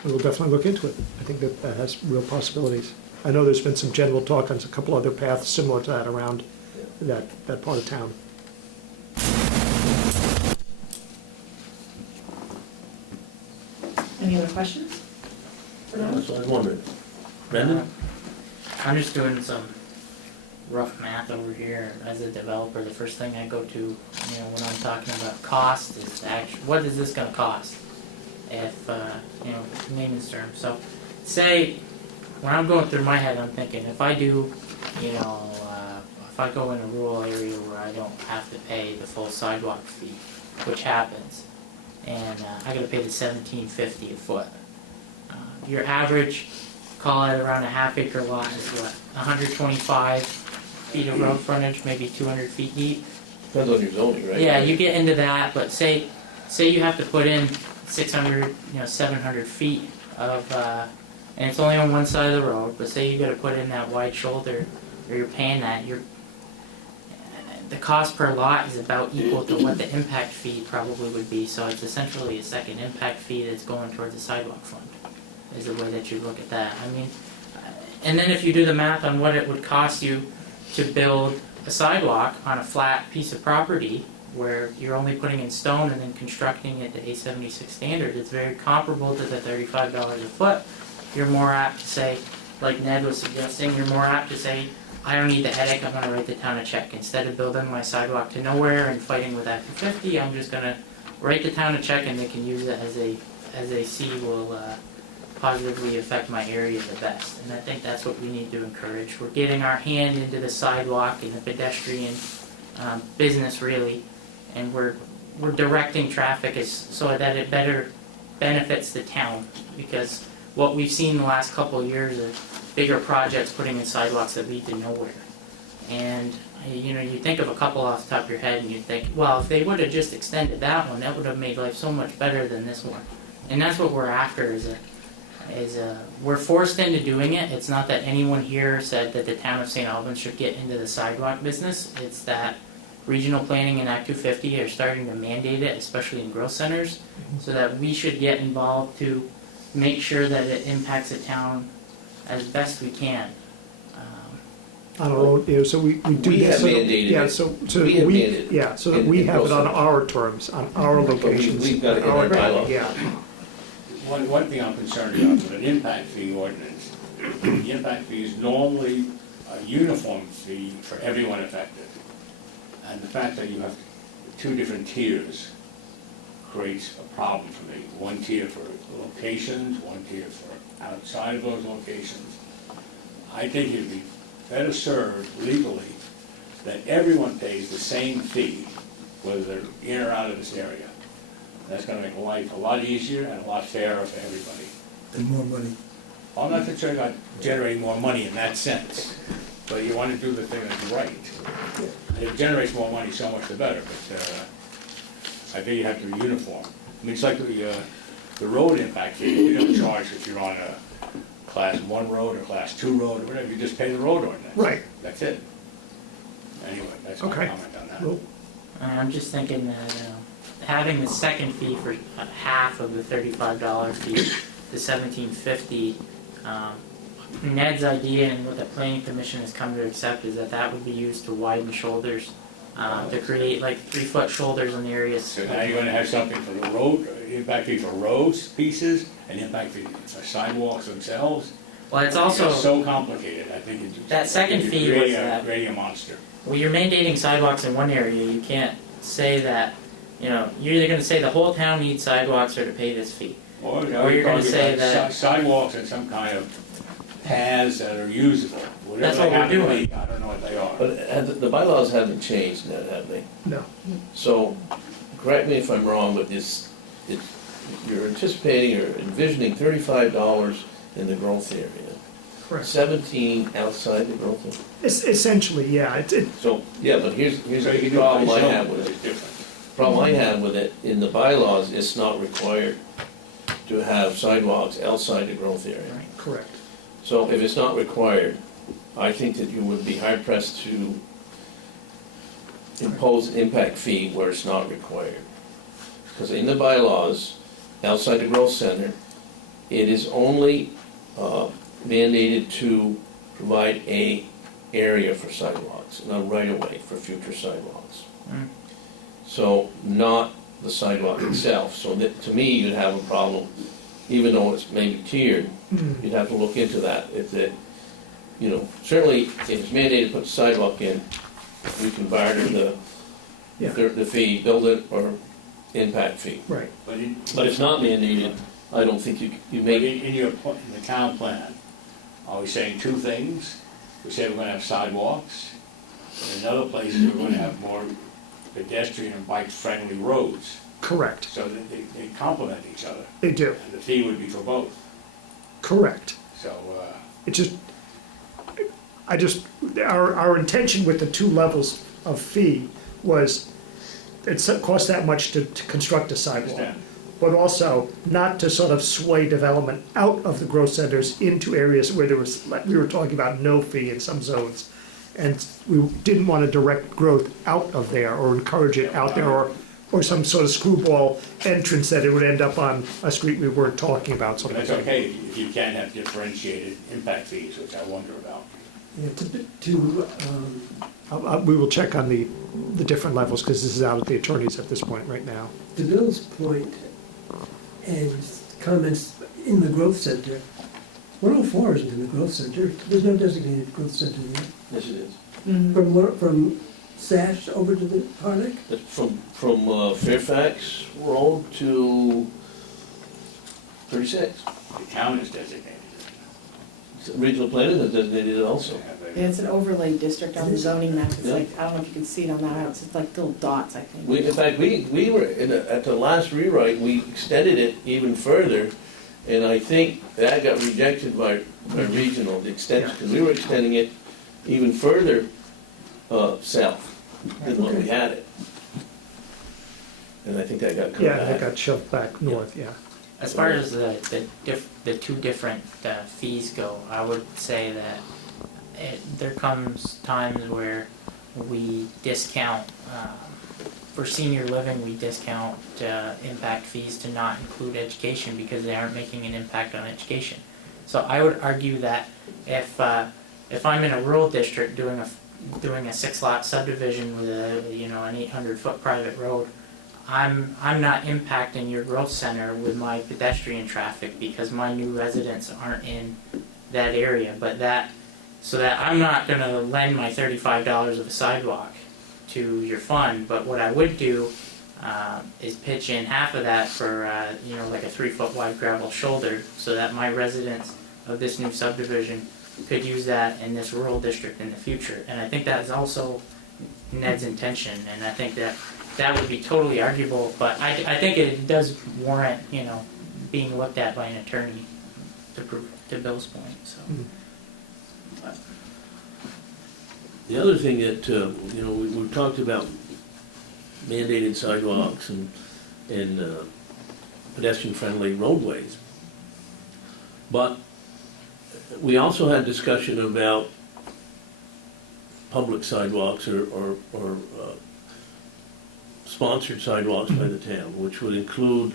We will definitely look into it. I think that has real possibilities. I know there's been some general talk on a couple other paths similar to that around that part of town. Any other questions? for now? That's what I was wondering. Brendan? I'm just doing some rough math over here. As a developer, the first thing I go to, when I'm talking about cost is actually, what is this gonna cost? If, maintenance terms. So, say, when I'm going through my head, I'm thinking, if I do, if I go in a rural area where I don't have to pay the full sidewalk fee, which happens, and I gotta pay the $17.50 a foot. Your average, call it around a half-acre lot, is what, 125 feet of road frontage, maybe 200 feet deep? Depends on your zoning, right? Yeah, you get into that, but say you have to put in 600, 700 feet of, and it's only on one side of the road, but say you gotta put in that wide shoulder, or you're paying that, the cost per lot is about equal to what the impact fee probably would be, so it's essentially a second impact fee that's going towards the sidewalk fund, is the way that you look at that. I mean, and then if you do the math on what it would cost you to build a sidewalk on a flat piece of property, where you're only putting in stone and then constructing it to A76 standard, it's very comparable to the $35 a foot. You're more apt to say, like Ned was suggesting, you're more apt to say, I don't need the headache, I'm gonna write the town a check. Instead of building my sidewalk to nowhere and fighting with Act 250, I'm just gonna write the town a check and they can use it as they see will positively affect my area the best. And I think that's what we need to encourage. We're getting our hand into the sidewalk and the pedestrian business really, and we're directing traffic so that it better benefits the town, because what we've seen the last couple of years are bigger projects putting in sidewalks that lead to nowhere. And you think of a couple off the top of your head and you think, well, if they would have just extended that one, that would have made life so much better than this one. And that's what we're after, we're forced into doing it. It's not that anyone here said that the town of St. Albans should get into the sidewalk business. It's that regional planning and Act 250 are starting to mandate it, especially in growth centers, so that we should get involved to make sure that it impacts the town as best we can. On our own, so we do. We have so that- mandated Yeah, it. so We have we, mandated yeah, so that in- we in have it on growth our terms, on our But locations. we've got it in our- our bylaw. Yeah, One thing I'm concerned about with an impact fee ordinance, the impact fee is normally a uniform fee for everyone affected. And the fact that you have two different tiers creates a problem for me. One tier for locations, one tier for outside of those locations. I think it'd be better served legally that everyone pays the same fee, whether they're in or out of this area. That's gonna make life a lot easier and a lot fairer for everybody. And more money. I'm not concerned about generating more money in that sense, but you wanna do the thing that's right. If it generates more money, so much the better, but, I think you have to be uniform. I mean, it's like the road impact fee, you don't charge if you're on a class 1 road or class 2 road or whatever, you just pay the road ordinance. Right. That's it. Anyway, that's my Okay. comment on that. Well, I'm just thinking that having the second fee for half of the $35 fee, the $17.50. Ned's idea and what the planning commission has come to accept is that that would be used to widen shoulders, to create like 3-foot shoulders in the areas. So now you're gonna have something for the road, impact fee for roads pieces, and impact fee for sidewalks themselves. Well, it's also, It's so complicated, I think it's. That second you're fee creating was a- that- Creating a monster. well, you're mandating sidewalks in one area. You can't say that, you're either gonna say the whole town needs sidewalks or to pay this fee. Or you're gonna say that- sidewalks and some kind of paths that are usable. Whatever That's they what we're happen to doing. be, I don't know what they are. But the bylaws haven't changed now, have they? no, So, correct me if I'm wrong, but you're anticipating or envisioning $35 in the growth area, correct. 17 outside the growth area. Essentially, yeah, it, So, yeah, but here's So you the can do problem I it by have zone, with it's it. different. Problem I have with it, in the bylaws, it's not required to have sidewalks outside the growth area. correct. So if it's not required, I think that you would be hard pressed to impose an impact fee where it's not required. Because in the bylaws, outside the growth center, it is only mandated to provide a area for sidewalks, and a right-of-way for future sidewalks. Mm. So not the sidewalk itself. So that, to me, you'd have a problem, even though it's maybe tiered, you'd have to look into that. If the, certainly if it's mandated to put the sidewalk in, we can barter Yeah. the fee, build it, or impact fee. Right. But in, But if not mandated, I don't think you but make, in the town plan, are we saying two things? We say we're gonna have sidewalks, and in other places, we're gonna have more pedestrian and bike-friendly roads, Correct. so that they complement each other, They do. and the fee would be for both. Correct. So, It just, our intention with the 2 levels of fee was, it cost that much to construct a sidewalk. understand. But also not to sort of sway development out of the growth centers into areas where there was, like we were talking about, no fee in some zones. And we didn't want to direct growth out of there or encourage it out there, or some sort of screwball entrance that it would end up on a street we weren't talking about, But sort of that's thing. okay if you can have differentiated impact fees, which I wonder about. We will check on the different levels, because this is out at the attorneys at this point right now. To Bill's point and comments in the growth center, 104 isn't in the growth center. There's no designated growth center there. yes it is. From Sash over to the Harlech? That's from Fairfax Road to 36. The town is designated. Regional planning has designated it also. Yeah, it's an overlay district on the zoning map. It's Yeah. like, I don't know if you can see it on that house. It's like little dots, I think. In fact, we were, at the last rewrite, we extended it even further, and I think that got rejected by regional, the extension, because we were extending it even further south than what we had it. And I think that got cut Yeah, that back. got shoved back north, yeah. As far as the 2 different fees go, I would say that there comes times where we discount, for senior living, we discount impact fees to not include education because they aren't making an impact on education. So I would argue that if I'm in a rural district doing a 6-lot subdivision with an 800-foot private road, I'm not impacting your growth center with my pedestrian traffic because my new residents aren't in that area, so that I'm not gonna lend my $35 of a sidewalk to your fund, but what I would do is pitch in half of that for like a 3-foot wide gravel shoulder, so that my residents of this new subdivision could use that in this rural district in the future. And I think that is also Ned's intention, and I think that would be totally arguable, but I think it does warrant, being looked at by an attorney to prove, to Bill's point, so. The other thing that, we've talked about mandated sidewalks and pedestrian-friendly roadways. But we also had discussion about public sidewalks or sponsored sidewalks by the town, which would include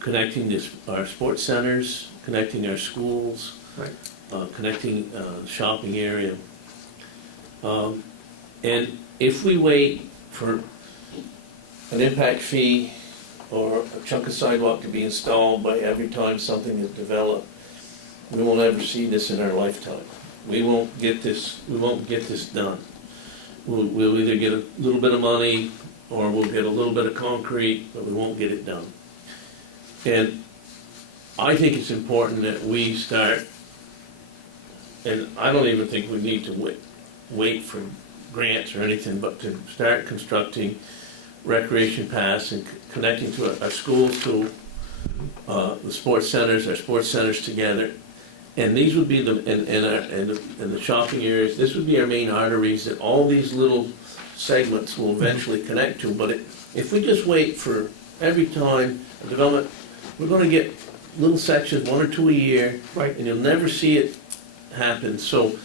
connecting our sports centers, connecting our schools, Right. connecting shopping area. And if we wait for an impact fee or a chunk of sidewalk to be installed by every time something is developed, we won't ever see this in our lifetime. We won't get this done. We'll either get a little bit of money or we'll get a little bit of concrete, but we won't get it done. And I think it's important that we start, and I don't even think we need to wait for grants or anything, but to start constructing recreation paths and connecting to our schools to the sports centers together. And these would be and the shopping areas, this would be our main arteries that all these little segments will eventually connect to. But if we just wait for every time a development, we're gonna get little sections, 1 or 2 a year, Right. and you'll never see it happen. So,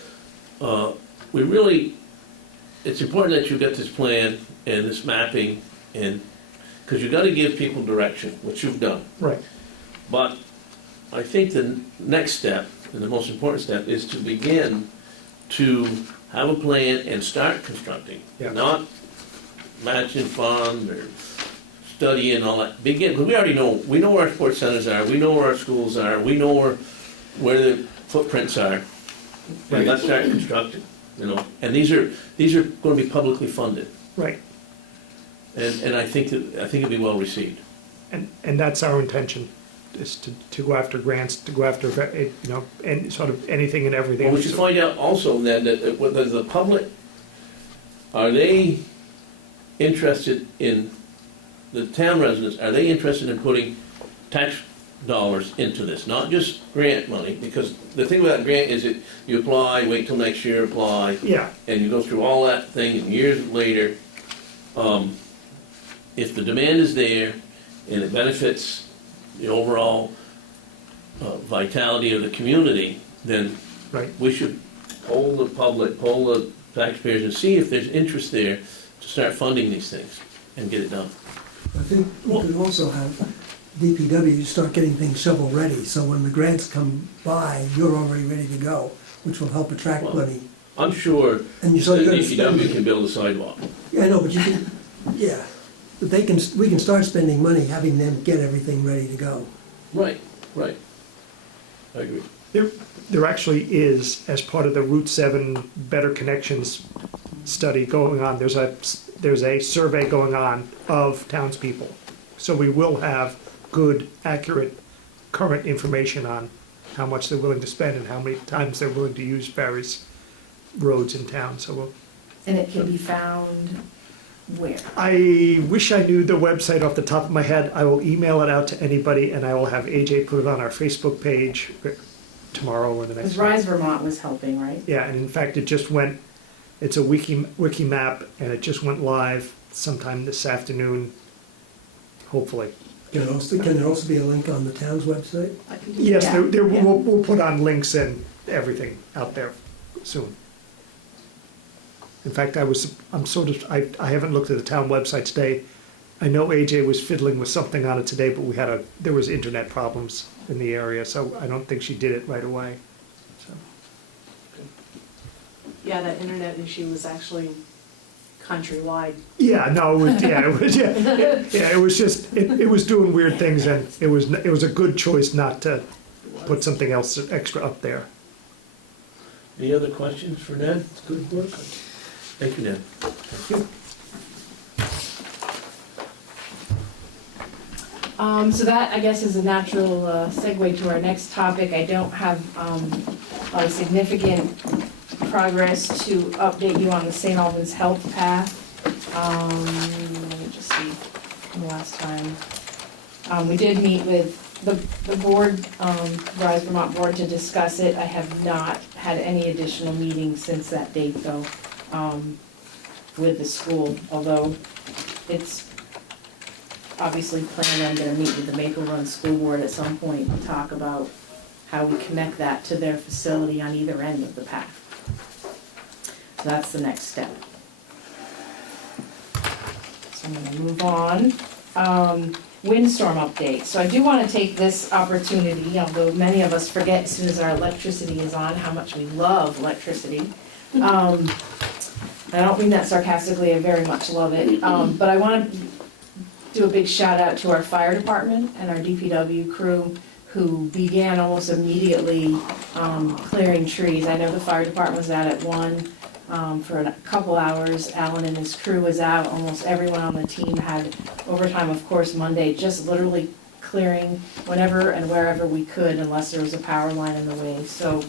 it's important that you get this plan and this mapping, and, because you gotta give people direction, which you've done. Right. But I think the next step, and the most important step, is to begin to have a plan and start constructing. Yeah. Not matching fund or studying all that. Begin, because we know where our sports centers are, we know where our schools are, we know where the footprints are. And let's start constructing, And these are gonna be publicly funded. Right. And I think it'll be well received. And that's our intention, is to go after grants, to go after, and sort of anything and everything. Well, we should find out also then that whether the public, are they interested in, the town residents, are they interested in putting tax dollars into this, not just grant money? Because the thing about grant is that you apply, wait till next year, apply, Yeah, and you go through all that thing, and years later, if the demand is there and it benefits the overall vitality of the community, then right. we should poll the public, poll the taxpayers, and see if there's interest there to start funding these things and get it done. I think you could also have DPW start getting things shovel-ready, so when the grants come by, you're already ready to go, which will help attract Well, money. I'm sure And the you start gonna spend- DPW can build a sidewalk. Yeah, I know, but you can, yeah, but we can start spending money, having them get everything ready to go. Right. I agree. There actually is, as part of the Route 7 Better Connections study going on, there's a survey going on of townspeople. So we will have good, accurate, current information on how much they're willing to spend and how many times they're willing to use various roads in town, so we'll. And it can be found where? I wish I knew the website off the top of my head. I will email it out to anybody, and I will have AJ put it on our Facebook page tomorrow or the next Because week. Rise Vermont was helping, right? Yeah, and in fact, it just went, it's a wiki map, and it just went live sometime this afternoon, hopefully. Can there also be a link on the town's website? Yes, Yeah, yeah. we'll put on links and everything out there soon. In fact, I haven't looked at the town website today. I know AJ was fiddling with something on it today, but there was internet problems in the area, so I don't think she did it right away. So, Yeah, that internet issue was actually countrywide. yeah, no, it was just, it was doing weird things, and it was a good choice not to put something else extra up there. Any other questions for Ned? Good work. Thank you, Ned. So that, I guess, is a natural segue to our next topic. I don't have a significant progress to update you on the St. Albans Health Path. Let me just see from the last time. We did meet with the board, Rise Vermont Board, to discuss it. I have not had any additional meetings since that date, though, with the school, although it's obviously planned I'm gonna meet with the Maple Run School Board at some point and talk about how we connect that to their facility on either end of the path. So that's the next step. So I'm gonna move on. Windstorm update. So I do wanna take this opportunity, although many of us forget as soon as our electricity is on, how much we love electricity. I don't mean that sarcastically, I very much love it, but I wanna do a big shout out to our fire department and our DPW crew who began almost immediately clearing trees. I know the fire department was out at 1 for a couple hours. Alan and his crew was out. Almost everyone on the team had overtime, of course, Monday, just literally clearing whenever and wherever we could unless there was a power line in the way. So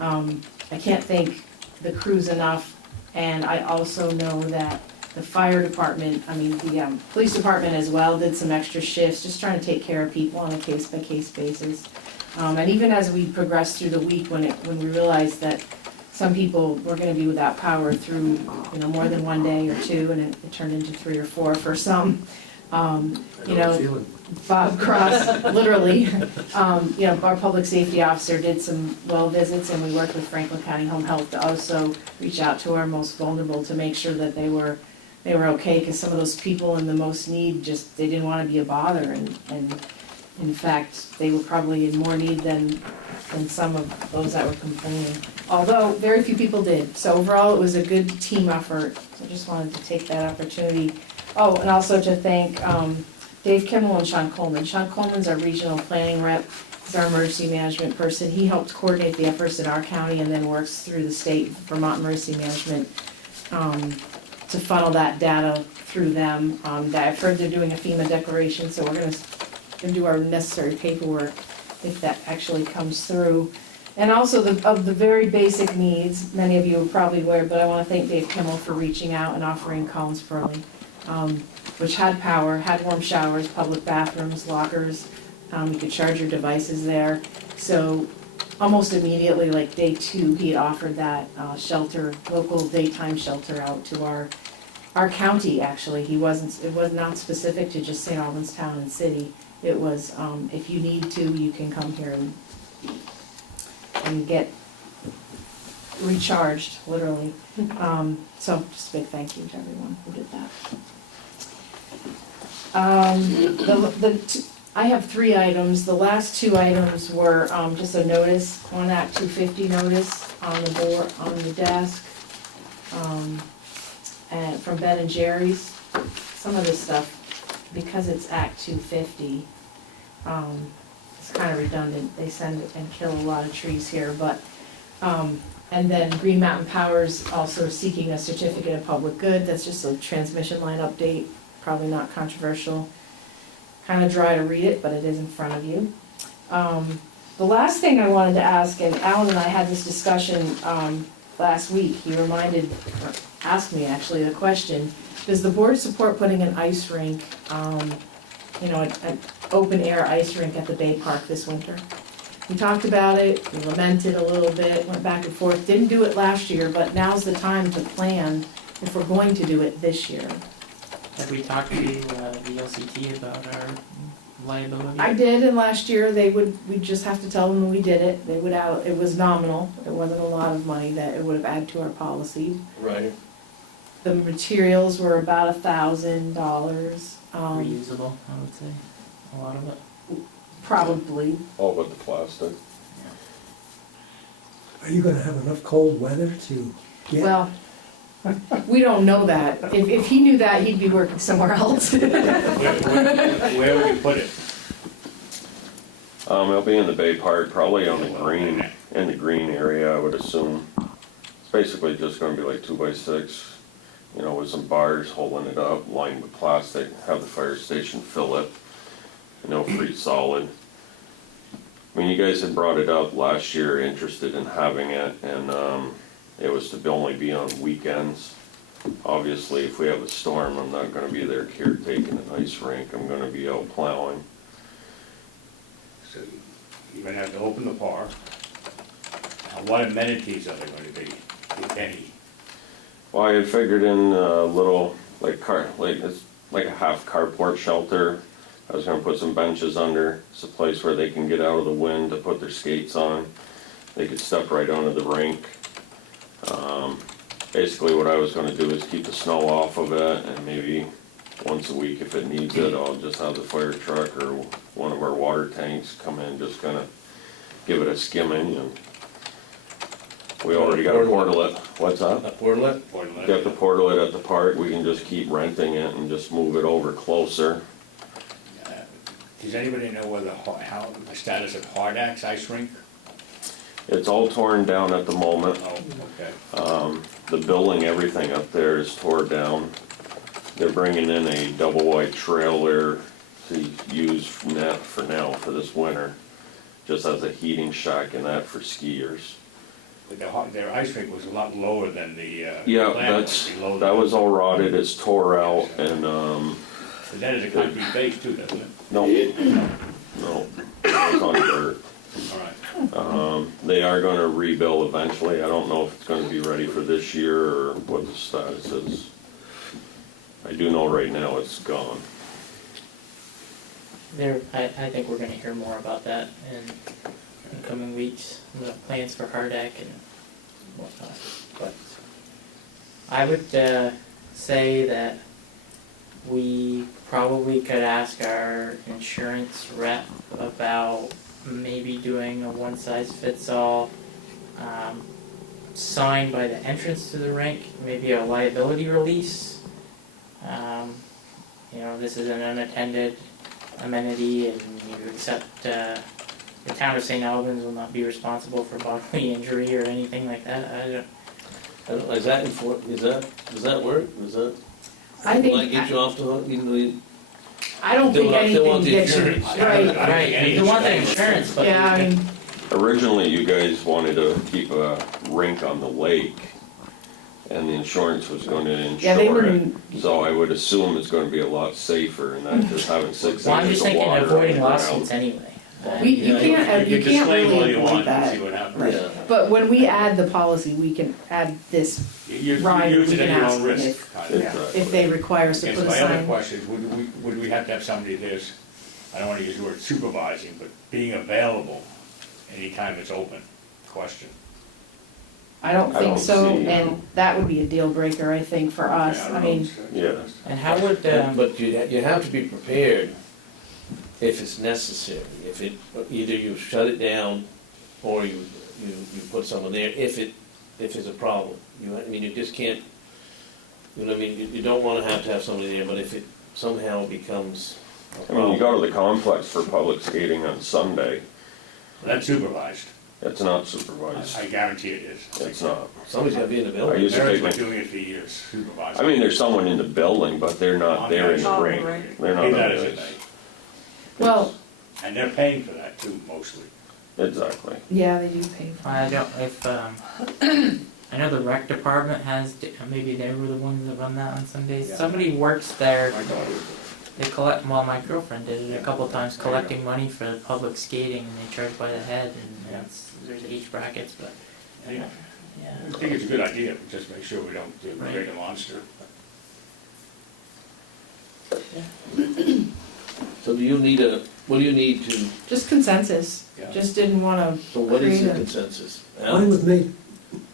I can't thank the crews enough. And I also know that the fire department, I mean, the police department as well, did some extra shifts, just trying to take care of people on a case-by-case basis. And even as we progressed through the week, when we realized that some people were gonna be without power through, more than 1 day or 2, and it turned into 3 or 4 for some. Bob Cross, literally, our public safety officer did some well visits, and we worked with Franklin County Home Health to also reach out to our most vulnerable to make sure that they were okay, because some of those people in the most need they didn't want to be a bother, and in fact, they were probably in more need than some of those that were complaining. Although, very few people did. So overall, it was a good team effort. So I just wanted to take that opportunity. Oh, and also to thank Dave Kimmel and Sean Coleman. Sean Coleman's our regional planning rep. He's our emergency management person. He helped coordinate the efforts in our county and then works through the state Vermont Emergency Management to funnel that data through them. I've heard they're doing a FEMA declaration, so we're gonna do our necessary paperwork if that actually comes through. And also of the very basic needs, many of you are probably aware, but I want to thank Dave Kimmel for reaching out and offering Collins Pearly, which had power, had warm showers, public bathrooms, lockers. You could charge your devices there. So almost immediately, like day 2, he offered that shelter, local daytime shelter out to our county. Actually, it was not specific to just St. Albans town and city. It was if you need to, you can come here and get recharged, literally. So just a big thank you to everyone who did that. I have 3 items. The last 2 items were just a notice, one Act 250 notice on the board, on the desk, and from Ben and Jerry's. Some of this stuff, because it's Act 250, it's kind of redundant. They send and kill a lot of trees here, but and then Green Mountain Power's also seeking a certificate of public good. That's just a transmission line update, probably not controversial. Kind of dry to read it, but it is in front of you. The last thing I wanted to ask, and Alan and I had this discussion last week. He asked me actually the question: does the board support putting an ice rink, an open air ice rink at the Bay Park this winter? We talked about it, we lamented a little bit, went back and forth, didn't do it last year, but now's the time to plan if we're going to do it this year. Have we talked to the LCT about our liability? I did, and last year we'd just have to tell them we did it. It was nominal, it wasn't a lot of money that it would have added to our policy. Right. The materials were about $1,000. Reusable, I would say, a lot of it. Probably. All but the plastic. Are you gonna have enough cold weather to get? Well, we don't know that. If he knew that, he'd be working somewhere else. Where would you put it? It'll be in the Bay Park, probably on the green, in the green area, I would assume. It's basically just gonna be like 2x6, with some bars holding it up, lined with plastic, have the fire station fill it, free solid. I mean, you guys had brought it up last year, interested in having it, and it was to only be on weekends. Obviously, if we have a storm, I'm not gonna be there caretaking an ice rink, I'm gonna be out plowing. So you're gonna have to open the park. What amenities are there gonna be, if any? Well, I had figured in a little, it's like a half carport shelter. I was gonna put some benches under. It's a place where they can get out of the wind to put their skates on. They could step right onto the rink. Basically what I was gonna do is keep the snow off of it, and maybe once a week if it needs it, I'll just have the fire truck or one of our water tanks come in, just kinda give it a skimming, and we already got a portalet. What's that? A portalet? Got the portalet at the park, we can just keep renting it and just move it over closer. Does anybody know how the status of Hardak's ice rink? It's all torn down at the moment. Oh, okay. The building, everything up there is tore down. They're bringing in a double wide trailer to use for now for this winter, just as a heating shack and that for skiers. But their ice rink was a lot lower than the. Yeah, plant was below that was all rotted, it's tore out, and, So that is a concrete base too, doesn't it? no, no, it's on dirt. All right. They are gonna rebuild eventually. I don't know if it's gonna be ready for this year or what the status is. I do know right now it's gone. I think we're gonna hear more about that in coming weeks, the plans for Hardak and whatnot. But I would say that we probably could ask our insurance rep about maybe doing a one-size-fits-all sign by the entrance to the rink, maybe a liability release. You know, this is an unattended amenity, and you accept the town of St. Albans will not be responsible for bodily injury or anything like that. I don't know, is that, does that work? Is that? I think- Might get you off the hook, you know, I don't think They want anything the gets you, insurance. right, Right, you want the insurance, but yeah, I mean, Originally, you guys wanted to keep a rink on the lake, and the insurance was going to yeah, they insure were, it. So I would assume it's gonna be a lot safer than that, just having 6 well, I'm inches just of thinking water on the avoiding ground. lawsuits anyway. you can't disclaim all really you avoid want and see that. what happens. Yeah. But when we add the policy, we can add this, You Ryan, use we it at can your ask own them risk. if- kind of. Exactly. if they require us to Yes, put a my other sign. question is, would we have to have somebody that's, I don't wanna use the word supervising, but being available anytime it's open? Question. I don't I think don't so, see- and that would be a deal breaker, I think, for us. Okay, I don't mean, know. Yeah. And how would, But you have to be prepared if it's necessary. If it, either you shut it down or you put someone there if it's a problem. I mean, you just can't, you know what I mean? You don't wanna have to have somebody there, but if it somehow becomes a I mean, you problem. go to the complex for public skating on Sunday, That's supervised. it's not supervised. I guarantee it is. It's not. Somebody's gotta be in the I building. used to Mary's take been my, doing it for years, supervised. I mean, there's someone in the building, but they're not there in the Oh, rink. right. They're not Pay on that as a this. thing. well, And they're paying for that too, mostly. Exactly. yeah, they do pay. I don't, if, I know the rec department has, maybe they were the ones that run that on Sundays. Yeah. Somebody works there, My daughter, they collect, well, my girlfriend did it a couple times, collecting money for the public skating, and they charge by the head, and there's age brackets, but, I yeah. think it's a good idea, but just make sure we don't create a monster. So do you need what do you need to, Just consensus, Yeah. just didn't wanna so what is create the a, consensus? Fine Al? with me.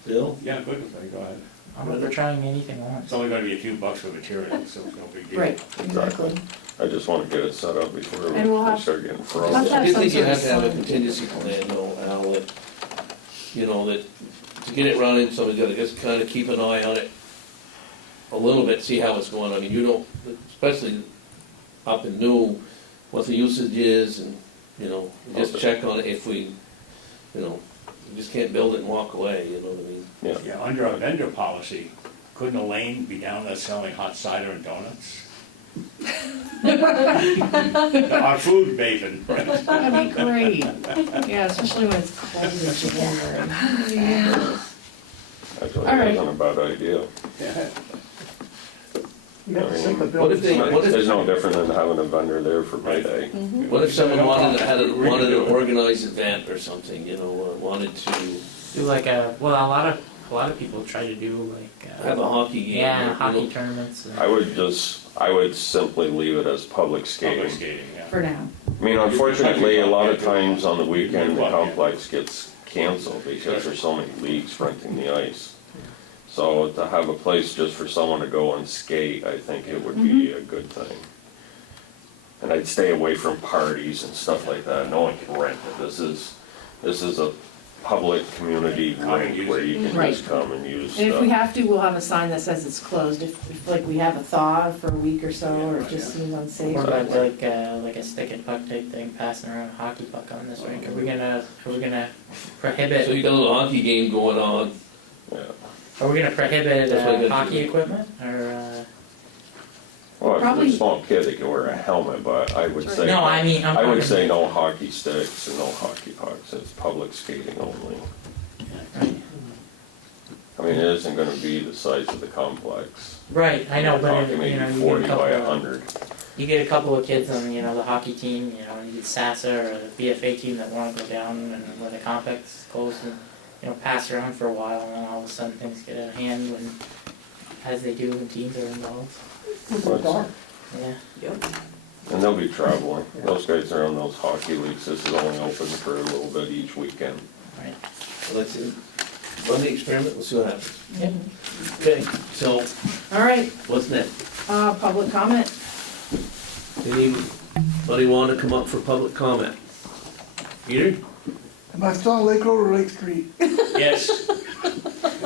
Bill? Yeah, good, go ahead. I'm up for trying anything once. It's only gonna be a few bucks for material, so it's no big deal. right, exactly. I just wanna get it set up before And we'll we have- start getting Let's frozen. have I do some think you sort have of to have a sign. contingency plan, though, Al, that, you know, that to get it running, somebody's gotta just kinda keep an eye on it a little bit, see how it's going. I mean, you don't, especially up and new, what the usage is, and, you know, just check on it if we, you know, you just can't build it and walk away, you know what I mean? Yeah, under our vendor policy, couldn't Elaine be down there selling hot cider and donuts? Our food maven. That'd be great. Yeah, especially when it's cold in January. Actually, All right. that wasn't a bad idea. You have to set the What if building. they- It's no different than having a vendor there for payday. What if someone wanted an organized event or something, you know, wanted to, Do like a, well, a a lot of people try to do like, Have a hockey game. yeah, you know. hockey tournaments. I would simply leave it as public skating. Public skating, yeah. For now. I mean, unfortunately, a lot of times on the weekend, the complex gets canceled because there's so many leagues renting the ice. So to have a place just for someone to go and skate, I think it would be a good thing. And I'd stay away from parties and stuff like that. No one can rent it. This is a public community rink where you can Right. just come and use And if we stuff. have to, we'll have a sign that says it's closed, if like we have a thaw for a week or so, or it just seems unsafe. Or about like a stick and puck type thing, passing around a hockey puck on this rink. Are we gonna prohibit? So you got a little hockey game going on. Yeah. Are we gonna prohibit That's what I got hockey you. equipment or? Well, if Probably- you're a small kid, they can wear a helmet, but I would say. No, I mean, I'm I would talking- say no hockey sticks and no hockey pucks. It's public skating only. Right. I mean, it isn't gonna be the size of the complex. Right, I know, We're but talking you maybe know, 40 by 100. you get a couple of kids on, you know, the hockey team, you know, you get SASA or the BFA team that wanna go down and when the complex is closed and, you know, pass around for a while and then all of a sudden things get out of hand when, as they do when teams are involved. Yeah. And they'll be traveling. Those guys are on those hockey leagues. This is only open for a little bit each weekend. Right. Well, let's run the experiment, we'll see what happens. Yep. Okay, so All right, what's next? public comment. Anybody want to come up for public comment? Peter? Am I still on Lake Road or Lake Street? Yes,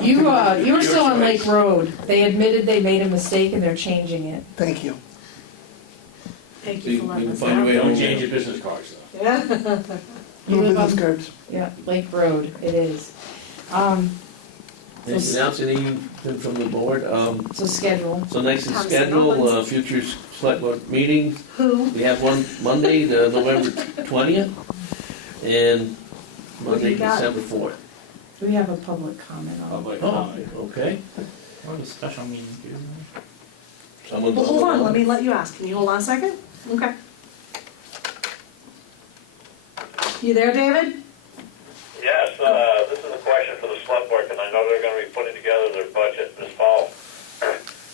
You were still on Lake Road. They admitted they made a mistake and they're changing it. Thank you. Thank You you for you letting can us find a way know. home. don't change your business cards though. Yeah. You No live business on, cards. yeah, Lake Road, it is. Anything else, anything from the board? So schedule. So next is Thomas schedule, Albans. future select board meetings. Who? We have one Monday, the November 20th, and What do Monday, you got? December 4th. Do we have a public comment on? Public Oh, comment. okay. Or a special meeting, dude. Someone. Well, hold on, let me let you ask. Can you hold on a second? Okay. You there, David? Yes, this is a question for the select board, because I know they're gonna be putting together their budget this fall.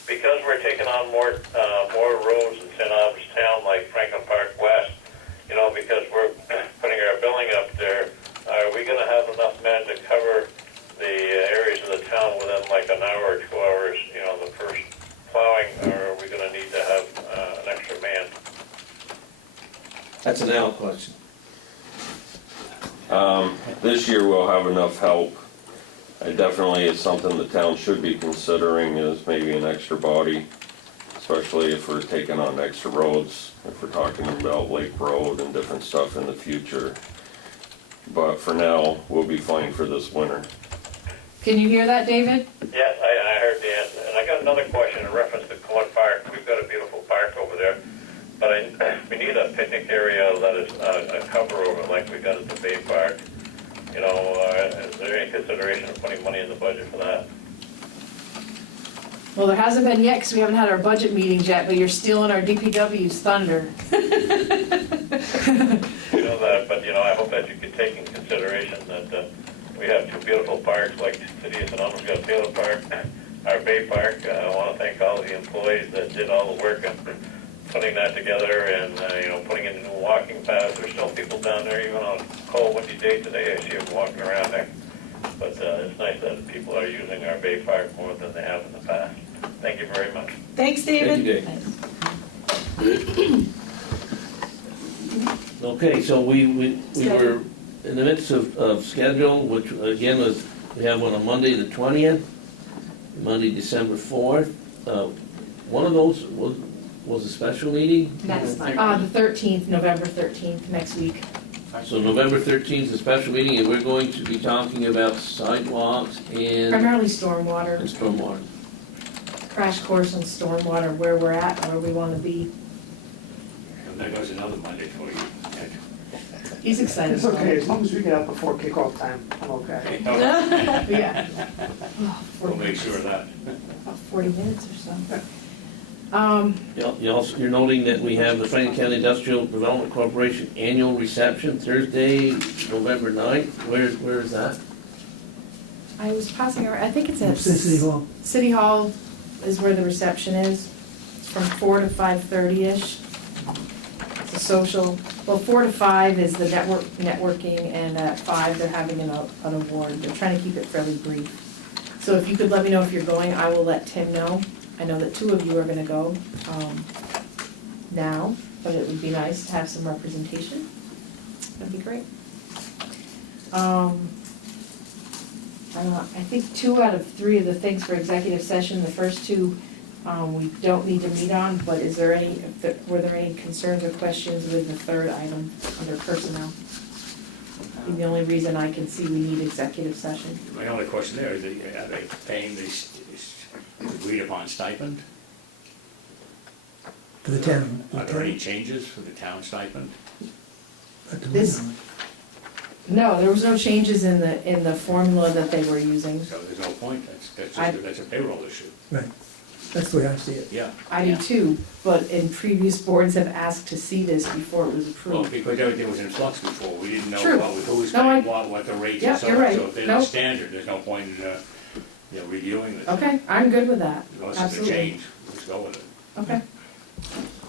Because we're taking on more roads in St. Albans Town, like Franklin Park West, you know, because we're putting our billing up there, are we gonna have enough men to cover the areas of the town within like an hour or 2 hours, you know, the first plowing, or are we gonna need to have an extra man? That's an Al question. This year we'll have enough help. Definitely it's something the town should be considering is maybe an extra body, especially if we're taking on extra roads, if we're talking about Lake Road and different stuff in the future. But for now, we'll be fine for this winter. Can you hear that, David? Yes, I heard the answer. And I got another question in reference to Court Park. We've got a beautiful park over there, but we need a picnic area that is a cover over it like we got at the Bay Park. You know, is there any consideration of putting money in the budget for that? Well, there hasn't been yet because we haven't had our budget meetings yet, but you're stealing our DPW's thunder. You know that, but you know, I hope that you could take in consideration that we have two beautiful parks like the City of St. Albans, got Taylor Park, our Bay Park. I want to thank all the employees that did all the work on putting that together and, you know, putting in new walking paths. There's still people down there, even on a cold, windy day today, I see them walking around there. But it's nice that people are using our Bay Park more than they have in the past. Thank you very much. Thanks, Thank David. you, Dave. Okay, so we were in the midst of schedule, which again was, we have one on Monday, the 20th, Monday, December 4th. One of those was a special meeting? Next, the 13th, November 13th, next week. So November 13th is a special meeting, and we're going to be talking about sidewalks and Primarily stormwater, stormwater. crash course on stormwater, where we're at, where we want to be. And there goes another Monday for you. He's excited It's about okay, it. as long as we get out before kickoff time, I'm okay. Yeah. Oh, We'll make sure of that. About 40 minutes or so. You're noting that we have the Franklin County Industrial Development Corporation annual reception Thursday, November 9th. Where is that? I was passing around, I think it's at. City Hall. City Hall is where the reception is. It's from 4 to 5:30-ish. It's a social, well, 4 to 5 is the networking, and at 5 they're having an award. They're trying to keep it fairly brief. So if you could let me know if you're going, I will let Tim know. I know that 2 of you are gonna go, now, but it would be nice to have some representation. That'd be great. I don't know, I think 2 out of 3 of the things for executive session, the first 2, we don't need to meet on, but is there any, were there any concerns or questions with the third item under personnel? I think the only reason I can see we need executive session. My only question there is, are they paying this agreed upon stipend? For the town. Are there any changes for the town stipend? This- No, there was no changes in the formula that they were using. So there's no point, that's a payroll issue. Right, that's the way I see it. Yeah. I do too, but in previous boards have asked to see this before it was Well, approved. because everything was in flux before, we didn't know True. who was No, paying what the rates Yeah, and so you're on. right. So if they're Nope. not standard, there's no point in, reviewing this. Okay, I'm good with that, Unless it's a absolutely. change, let's go with it. Okay,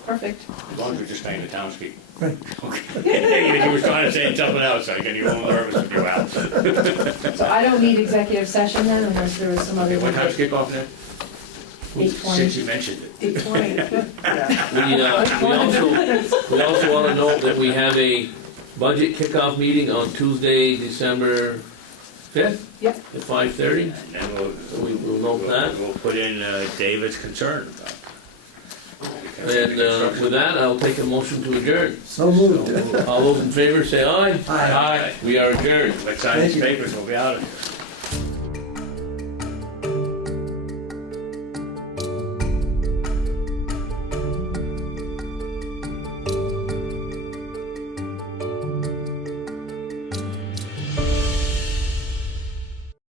perfect. As long as we're just paying the townspeople. Right. Okay. If you were trying to say something else, I get you a little nervous with your out. So I don't need executive session then unless there was some other. Okay, what time's kickoff now? 8:20. Since you mentioned it. 8:20. We also want to note that we have a budget kickoff meeting on Tuesday, December 5th Yep. at 5:30. And then We'll note that. We'll put in David's concern about it. And with that, I'll take a motion to adjourn. So moved. All those in favor say aye. Aye. We are adjourned. Let's sign these Thank you. papers, we'll be out of here.